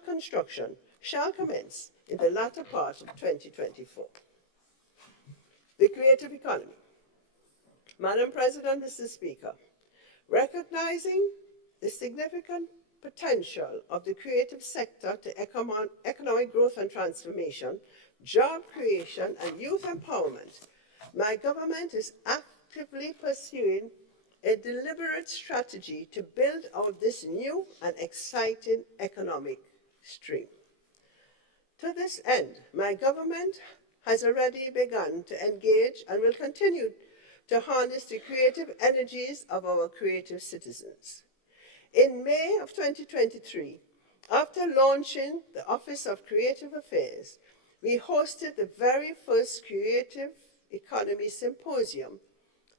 construction shall commence in the latter part of 2024. The creative economy. Madam President, Mr. Speaker, recognizing the significant potential of the creative sector to economic growth and transformation, job creation, and youth empowerment, my government is actively pursuing a deliberate strategy to build out this new and exciting economic stream. To this end, my government has already begun to engage and will continue to harness the creative energies of our creative citizens. In May of 2023, after launching the Office of Creative Affairs, we hosted the very first Creative Economy Symposium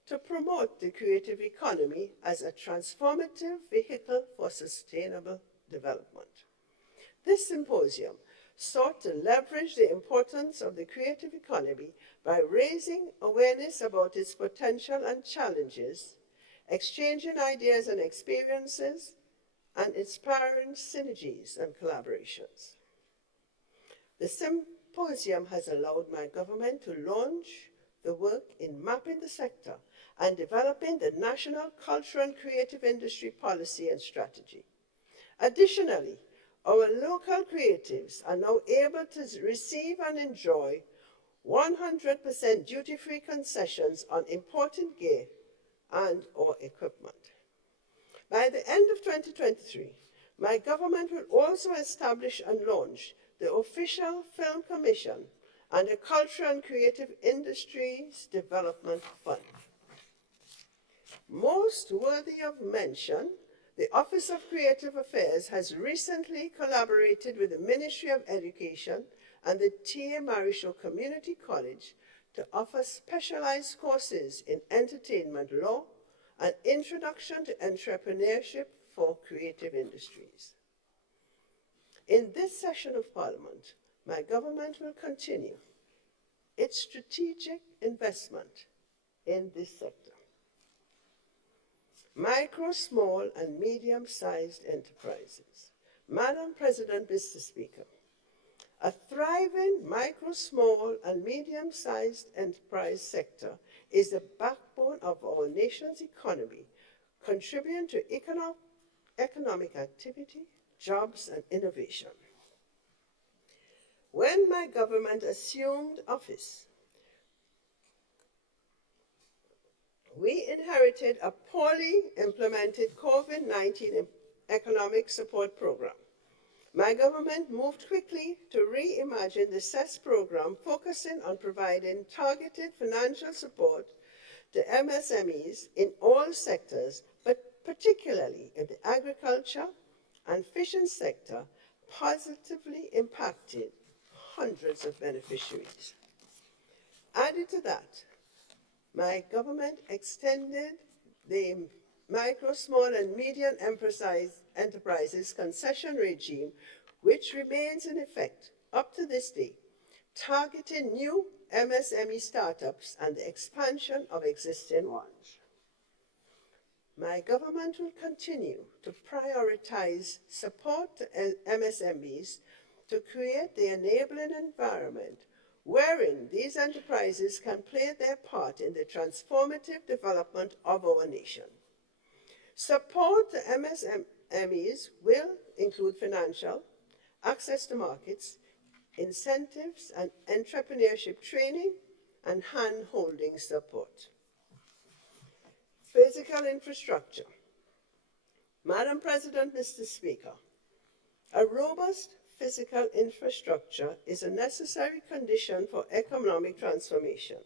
to promote the creative economy as a transformative vehicle for sustainable development. This symposium sought to leverage the importance of the creative economy by raising awareness about its potential and challenges, exchanging ideas and experiences, and inspiring synergies and collaborations. The symposium has allowed my government to launch the work in mapping the sector and developing the national cultural and creative industry policy and strategy. Additionally, our local creatives are now able to receive and enjoy 100% duty-free concessions on imported gear and or equipment. By the end of 2023, my government will also establish and launch the official Film Commission and the Cultural and Creative Industries Development Fund. Most worthy of mention, the Office of Creative Affairs has recently collaborated with the Ministry of Education and the T.A. Marichaud Community College to offer specialized courses in entertainment law and introduction to entrepreneurship for creative industries. In this session of Parliament, my government will continue its strategic investment in this sector. Micro, small, and medium-sized enterprises. Madam President, Mr. Speaker, A thriving micro, small, and medium-sized enterprise sector is the backbone of our nation's economy, contributing to economic activity, jobs, and innovation. When my government assumed office, we inherited a poorly implemented COVID-19 economic support program. My government moved quickly to reimagine the CES program, focusing on providing targeted financial support to MSMEs in all sectors, but particularly in the agriculture and fishing sector, positively impacted hundreds of beneficiaries. Added to that, my government extended the micro, small, and medium enterprises concession regime, which remains in effect up to this day, targeting new MSME startups and the expansion of existing ones. My government will continue to prioritize support to MSMEs to create the enabling environment wherein these enterprises can play their part in the transformative development of our nation. Support to MSMEs will include financial, access to markets, incentives and entrepreneurship training, and hand-holding support. Physical infrastructure. Madam President, Mr. Speaker, a robust physical infrastructure is a necessary condition for economic transformation.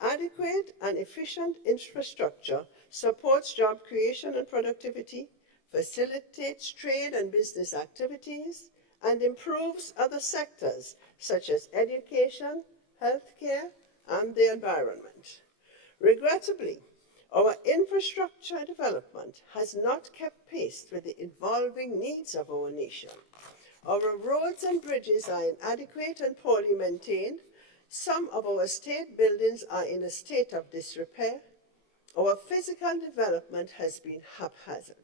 Adequate and efficient infrastructure supports job creation and productivity, facilitates trade and business activities, and improves other sectors such as education, healthcare, and the environment. Regrettably, our infrastructure development has not kept pace with the evolving needs of our nation. Our roads and bridges are inadequate and poorly maintained. Some of our state buildings are in a state of disrepair. Our physical development has been haphazard.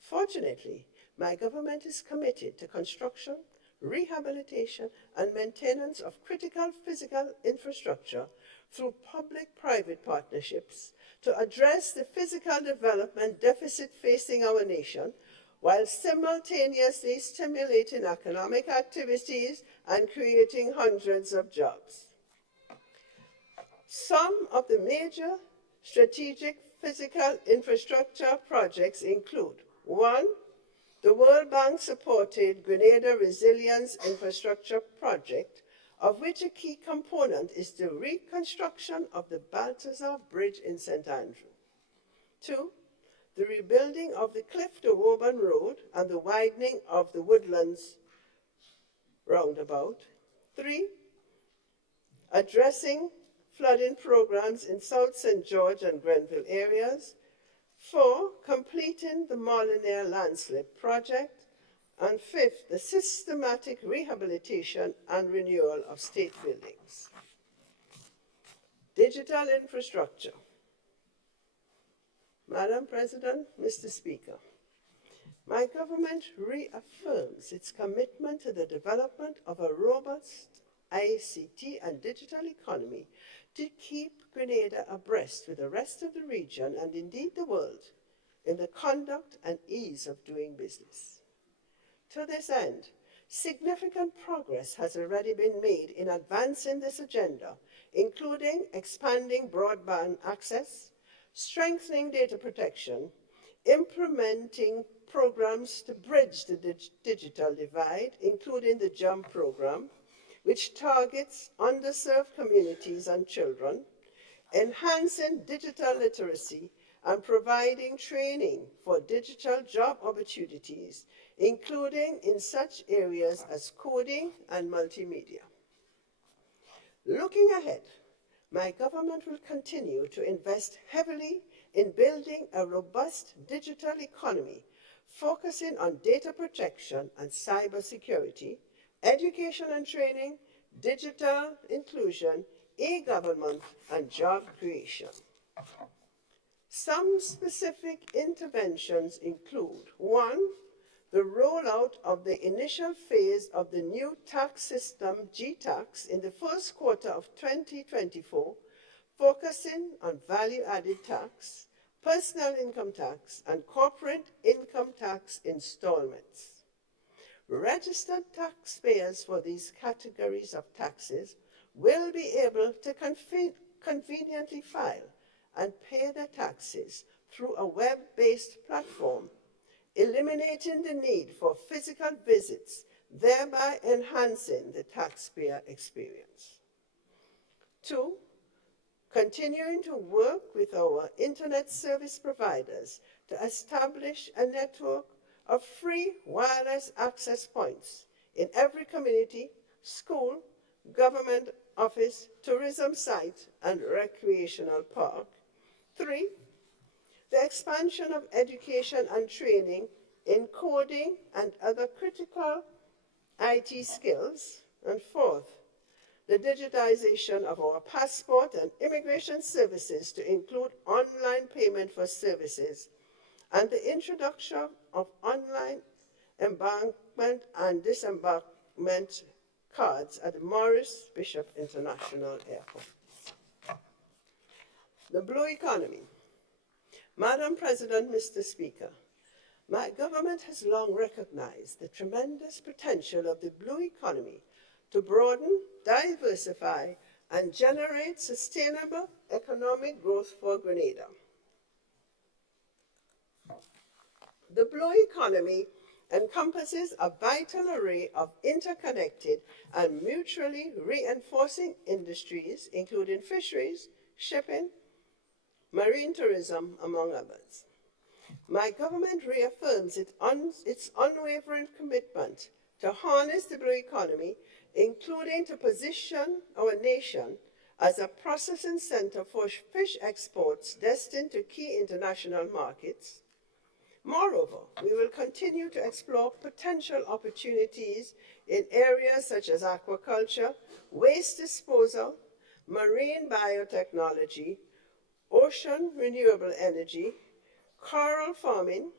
Fortunately, my government is committed to construction, rehabilitation, and maintenance of critical physical infrastructure through public-private partnerships to address the physical development deficit facing our nation, while simultaneously stimulating economic activities and creating hundreds of jobs. Some of the major strategic physical infrastructure projects include: 1. The World Bank-supported Grenada Resilience Infrastructure Project, of which a key component is the reconstruction of the Balthazar Bridge in St. Andrew. 2. The rebuilding of the Cliff to Woburn Road and the widening of the Woodlands roundabout. 3. Addressing flooding programs in South St. George and Grenville areas. 4. Completing the Molyneux Landslip Project. And 5th, the systematic rehabilitation and renewal of state buildings. Digital infrastructure. Madam President, Mr. Speaker, my government reaffirms its commitment to the development of a robust ICT and digital economy to keep Grenada abreast with the rest of the region and indeed the world in the conduct and ease of doing business. To this end, significant progress has already been made in advancing this agenda, including expanding broadband access, strengthening data protection, implementing programs to bridge the digital divide, including the JUMP program, which targets underserved communities and children, enhancing digital literacy, and providing training for digital job opportunities, including in such areas as coding and multimedia. Looking ahead, my government will continue to invest heavily in building a robust digital economy, focusing on data protection and cybersecurity, education and training, digital inclusion, e-government, and job creation. Some specific interventions include: 1. the rollout of the initial phase of the new tax system, G-Tax, in the first quarter of 2024, focusing on value-added tax, personal income tax, and corporate income tax installments. Registered taxpayers for these categories of taxes will be able to conveniently file and pay their taxes through a web-based platform, eliminating the need for physical visits, thereby enhancing the taxpayer experience. 2, continuing to work with our internet service providers to establish a network of free wireless access points in every community, school, government office, tourism site, and recreational park. 3, the expansion of education and training in coding and other critical IT skills. And 4th, the digitization of our passport and immigration services to include online payment for services and the introduction of online embarkment and disembarkment cards at the Morris Bishop International Airport. The blue economy. Madam President, Mr. Speaker, my government has long recognized the tremendous potential of the blue economy to broaden, diversify, and generate sustainable economic growth for Grenada. The blue economy encompasses a vital array of interconnected and mutually reinforcing industries, including fisheries, shipping, marine tourism, among others. My government reaffirms its unwavering commitment to harness the blue economy, including to position our nation as a processing center for fish exports destined to key international markets. Moreover, we will continue to explore potential opportunities in areas such as aquaculture, waste disposal, marine biotechnology, ocean renewable energy, coral farming,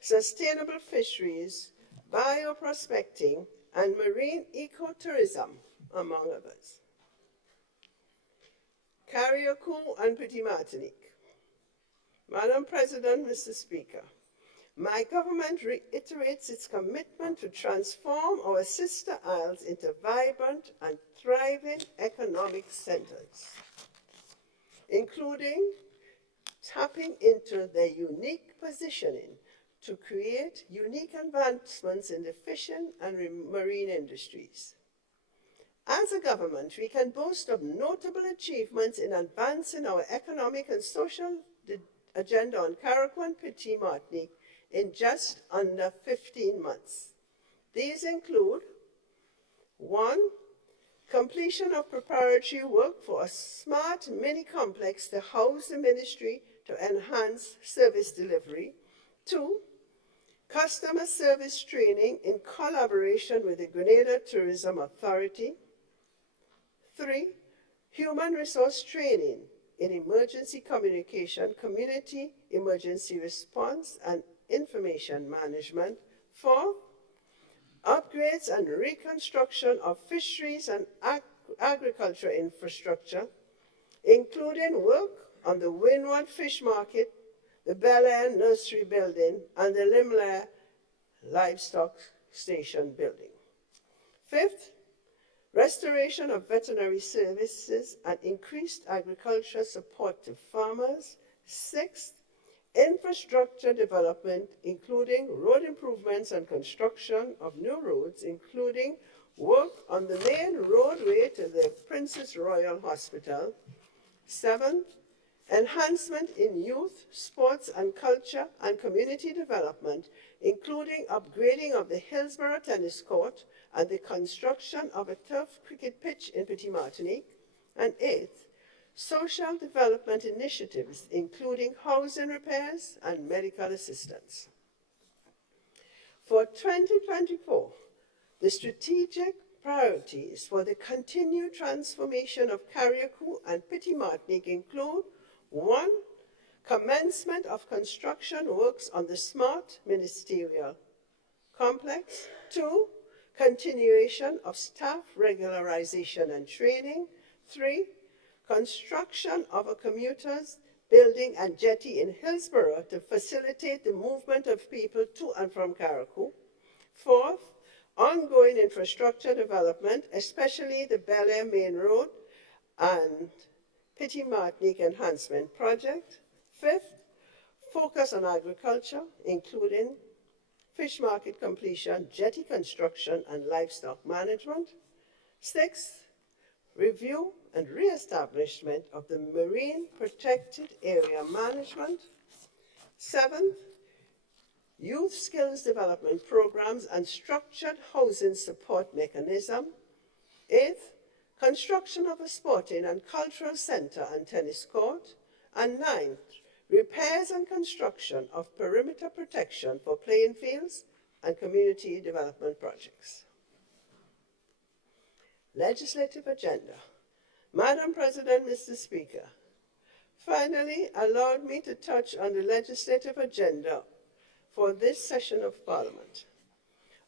sustainable fisheries, bioprospecting, and marine ecotourism, among others. Carriacou and Petit Martinique. Madam President, Mr. Speaker, my government reiterates its commitment to transform our sister isles into vibrant and thriving economic centers, including tapping into their unique positioning to create unique advancements in the fishing and marine industries. As a government, we can boast of notable achievements in advancing our economic and social agenda on Carriacou and Petit Martinique in just under 15 months. These include 1, completion of preparatory work for a smart mini-complex to house the ministry to enhance service delivery. 2, customer service training in collaboration with the Grenada Tourism Authority. 3, human resource training in emergency communication, community emergency response, and information management. 4, upgrades and reconstruction of fisheries and agriculture infrastructure, including work on the Windward Fish Market, the Bel Air Nursery Building, and the Limlair Livestock Station Building. 5th, restoration of veterinary services and increased agriculture support to farmers. 6th, infrastructure development, including road improvements and construction of new roads, including work on the main roadway to the Princess Royal Hospital. 7th, enhancement in youth, sports and culture and community development, including upgrading of the Hillsborough Tennis Court and the construction of a turf cricket pitch in Petit Martinique. And 8th, social development initiatives, including housing repairs and medical assistance. For 2024, the strategic priorities for the continued transformation of Carriacou and Petit Martinique include 1, commencement of construction works on the smart ministerial complex. 2, continuation of staff regularization and training. 3, construction of a commuters building and jetty in Hillsborough to facilitate the movement of people to and from Carriacou. 4th, ongoing infrastructure development, especially the Bel Air Main Road and Petit Martinique Enhancement Project. 5th, focus on agriculture, including fish market completion, jetty construction, and livestock management. 6th, review and re-establishment of the marine protected area management. 7th, youth skills development programs and structured housing support mechanism. 8th, construction of a sporting and cultural center and tennis court. And 9th, repairs and construction of perimeter protection for playing fields and community development projects. Legislative agenda. Madam President, Mr. Speaker, finally allowed me to touch on the legislative agenda for this session of Parliament.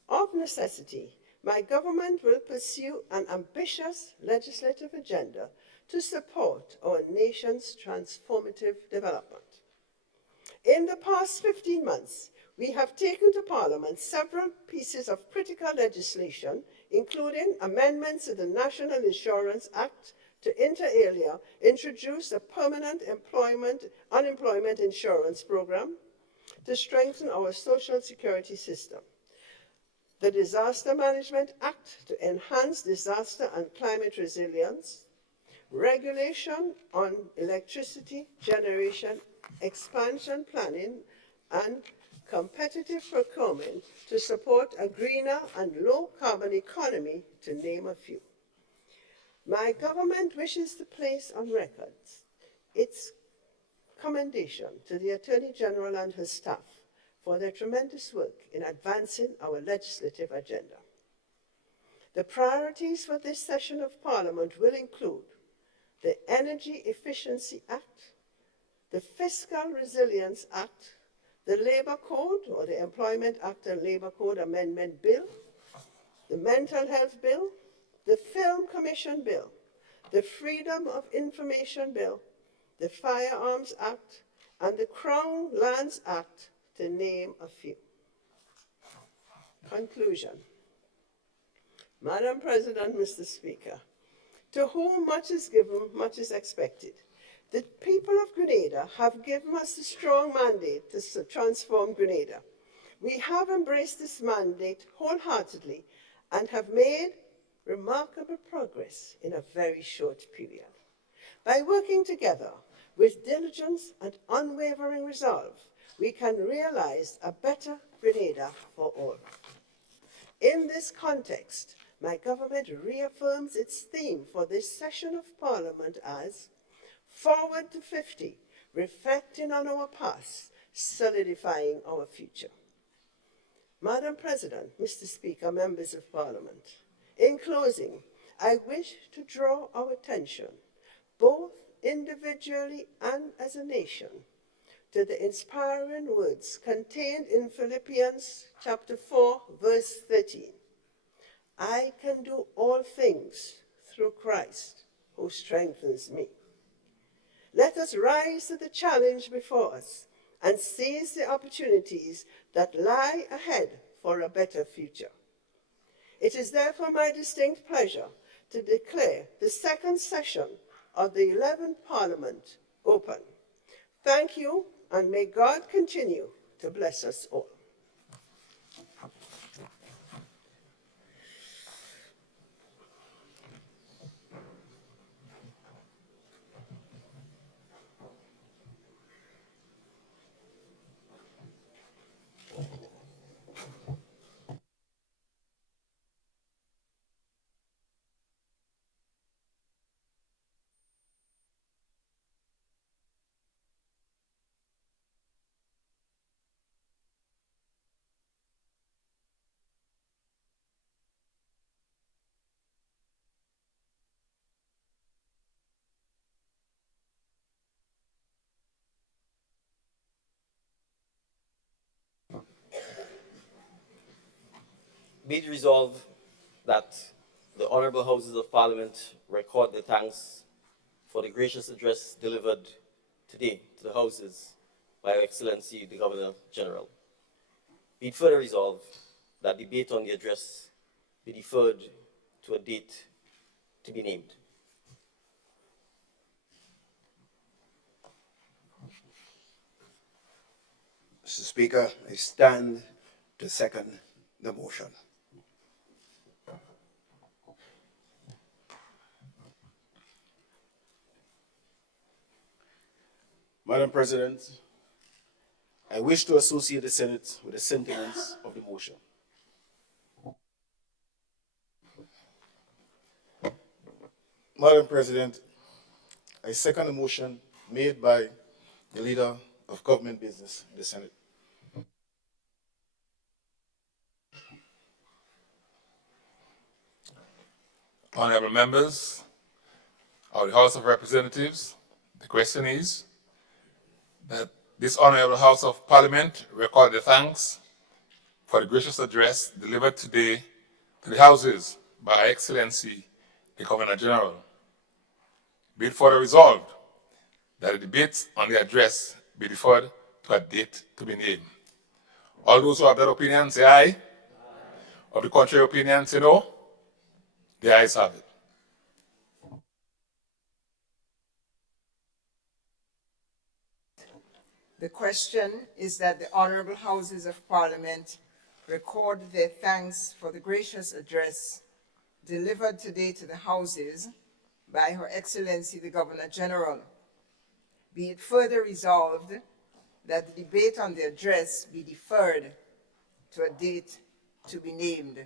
Of necessity, my government will pursue an ambitious legislative agenda to support our nation's transformative development. In the past 15 months, we have taken to Parliament several pieces of critical legislation, including amendments to the National Insurance Act to, inter alia, introduce a permanent unemployment insurance program to strengthen our social security system, the Disaster Management Act to enhance disaster and climate resilience, regulation on electricity generation, expansion planning, and competitive procurement to support a greener and low-carbon economy, to name a few. My government wishes to place on record its commendation to the Attorney General and her staff for their tremendous work in advancing our legislative agenda. The priorities for this session of Parliament will include the Energy Efficiency Act, the Fiscal Resilience Act, the Labour Code, or the Employment Act and Labour Code Amendment Bill, the Mental Health Bill, the Film Commission Bill, the Freedom of Information Bill, the Firearms Act, and the Crown Lands Act, to name a few. Conclusion. Madam President, Mr. Speaker, to whom much is given, much is expected. The people of Grenada have given us a strong mandate to transform Grenada. We have embraced this mandate wholeheartedly and have made remarkable progress in a very short period. By working together with diligence and unwavering resolve, we can realize a better Grenada for all. In this context, my government reaffirms its theme for this session of Parliament as Forward to 50, reflecting on our past, solidifying our future. Madam President, Mr. Speaker, members of Parliament, in closing, I wish to draw our attention, both individually and as a nation, to the inspiring words contained in Philippians chapter 4, verse 13. I can do all things through Christ who strengthens me. Let us rise to the challenge before us and seize the opportunities that lie ahead for a better future. It is therefore my distinct pleasure to declare the second session of the 11th Parliament open. Thank you, and may God continue to bless us all. Be it resolved that the Honorable Houses of Parliament record their thanks for the gracious address delivered today to the Houses by Her Excellency the Governor General. Be it further resolved that debate on the address be deferred to a date to be named. Mr. Speaker, I stand to second the motion. Madam President, I wish to associate the Senate with the sentiments of the motion. Madam President, I second the motion made by the Leader of Government Business in the Senate. Honorable members of the House of Representatives, the question is that this Honorable House of Parliament record their thanks for the gracious address delivered today to the Houses by Her Excellency the Governor General. Be it further resolved that the debate on the address be deferred to a date to be named. All those who have that opinion say aye. Aye. Of the contrary opinion say no. The ayes have it. The question is that the Honorable Houses of Parliament record their thanks for the gracious address delivered today to the Houses by Her Excellency the Governor General. Be it further resolved that the debate on the address be deferred to a date to be named.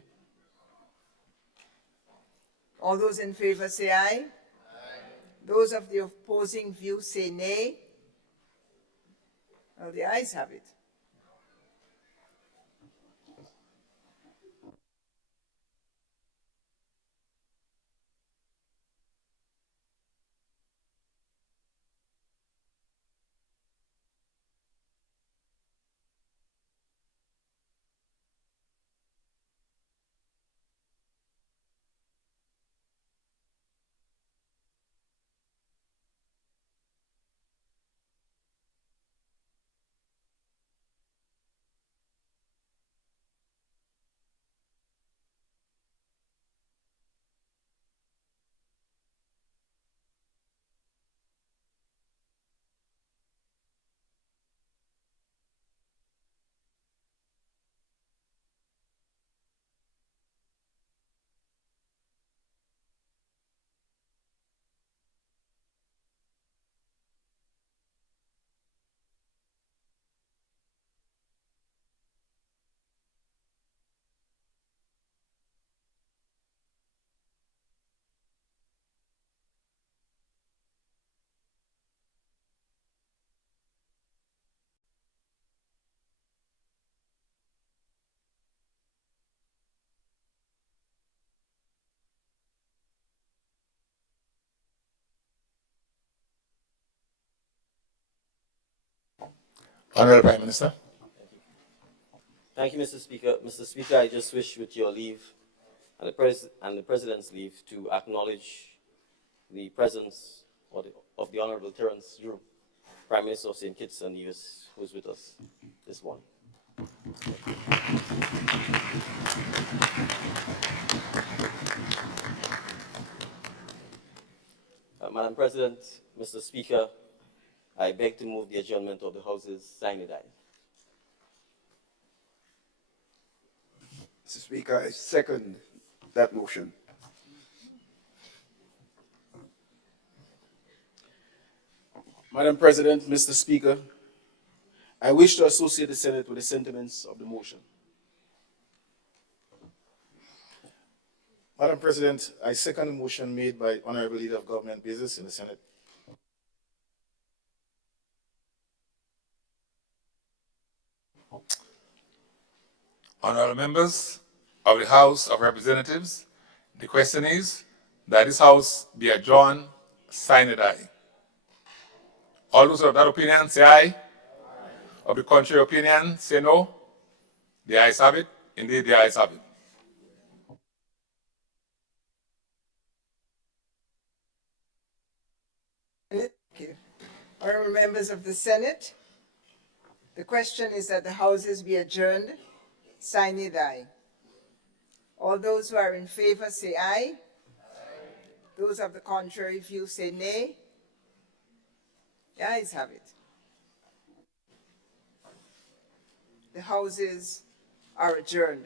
All those in favor say aye. Aye. Those of the opposing view say nay. Well, the ayes have it. Honorable Prime Minister. Thank you, Mr. Speaker. Mr. Speaker, I just wish, with your leave and the President's leave, to acknowledge the presence of the Honorable Terence Drew, Prime Minister of St. Kitts and Nevis, who is with us this morning. Madam President, Mr. Speaker, I beg to move the adjournment of the House's sine die. Mr. Speaker, I second that motion. Madam President, Mr. Speaker, I wish to associate the Senate with the sentiments of the motion. Madam President, I second the motion made by Honorable Leader of Government Business in the Senate. Honorable members of the House of Representatives, the question is that this House be adjourned sine die. All those of that opinion say aye. Aye. Of the contrary opinion say no. The ayes have it. Indeed, the ayes have it. Honorable members of the Senate, the question is that the Houses be adjourned. Sine die. All those who are in favor say aye. Those of the contrary view say nay. The ayes have it. The Houses are adjourned.